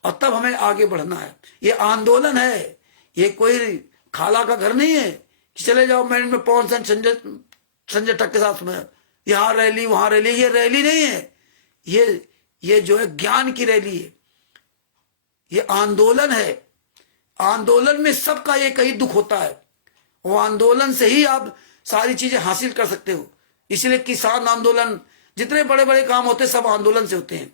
और तब हमें आगे बढ़ना है। ये आंदोलन है, ये कोई खाला का घर नहीं है कि चले जाओ मैंने में पवन संजय टक के साथ में यहाँ रैली वहां रैली। ये रैली नहीं है, ये जो है ज्ञान की रैली है, ये आंदोलन है। आंदोलन में सबका एक ही दुख होता है, वो आंदोलन से ही आप सारी चीजें हासिल कर सकते हो। इसलिए किसान आंदोलन, जितने बड़े बड़े काम होते हैं सब आंदोलन से होते हैं।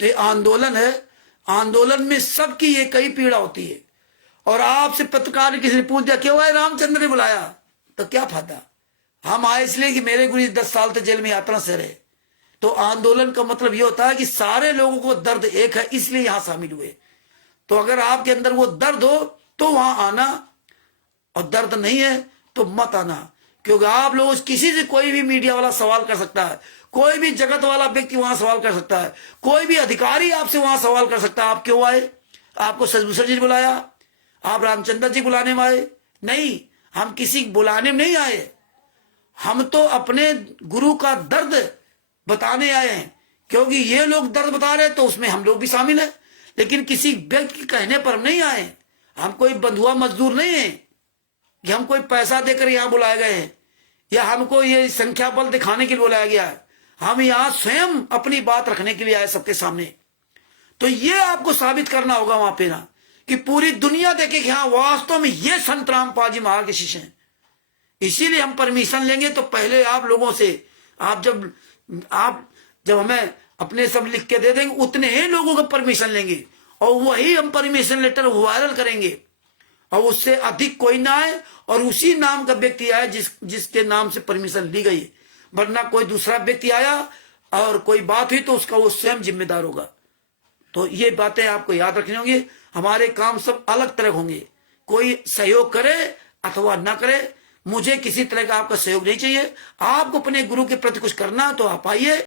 तो ये आंदोलन है, आंदोलन में सबकी एक ही पीड़ा होती है। और आपसे पत्रकार ने किसी ने पूछ दिया क्यों आए, रामचंद्र ने बुलाया, तो क्या फायदा, हम आए इसलिए कि मेरे गुरु 10 साल तक जेल में यात्रा से रहे। तो आंदोलन का मतलब ये होता है कि सारे लोगों को दर्द एक है, इसलिए यहां शामिल हुए। तो अगर आपके अंदर वो दर्द हो तो वहां आना, और दर्द नहीं है तो मत आना। क्योंकि आप लोग किसी से, कोई भी मीडिया वाला सवाल कर सकता है, कोई भी जगत वाला व्यक्ति वहां सवाल कर सकता है, कोई भी अधिकारी आपसे वहां सवाल कर सकता है आप क्यों आए, आपको सचभूषण जी बुलाया, आप रामचंद्र जी बुलाने में आए? नहीं, हम किसी बुलाने में नहीं आए, हम तो अपने गुरु का दर्द बताने आए हैं। क्योंकि ये लोग दर्द बता रहे तो उसमें हम लोग भी शामिल है, लेकिन किसी व्यक्ति के कहने पर हम नहीं आए। हम कोई बंधुआ मजदूर नहीं है कि हम कोई पैसा देकर यहां बुलाए गए हैं, या हमको ये संख्या बल दिखाने के लिए बुलाया गया है। हम यहां स्वयं अपनी बात रखने के लिए आए सबके सामने। तो ये आपको साबित करना होगा वहां पे ना, कि पूरी दुनिया देखे कि हाँ वास्तव में ये संत रामपाल जी महाराज के शिष्य हैं। इसीलिए हम परमिशन लेंगे तो पहले आप लोगों से, आप जब हमें अपने सब लिख के दे देंगे उतने ही लोगों का परमिशन लेंगे, और वही हम परमिशन लेटर वायरल करेंगे, और उससे अधिक कोई ना आए, और उसी नाम का व्यक्ति आए जिसके नाम से परमिशन ली गई। वरना कोई दूसरा व्यक्ति आया और कोई बात हुई तो उसका वो स्वयं जिम्मेदार होगा। तो ये बातें आपको याद रखनी होंगी। हमारे काम सब अलग तरह होंगे, कोई सहयोग करे अथवा ना करे, मुझे किसी तरह का आपका सहयोग नहीं चाहिए। आपको अपने गुरु के प्रति कुछ करना तो आप आइए।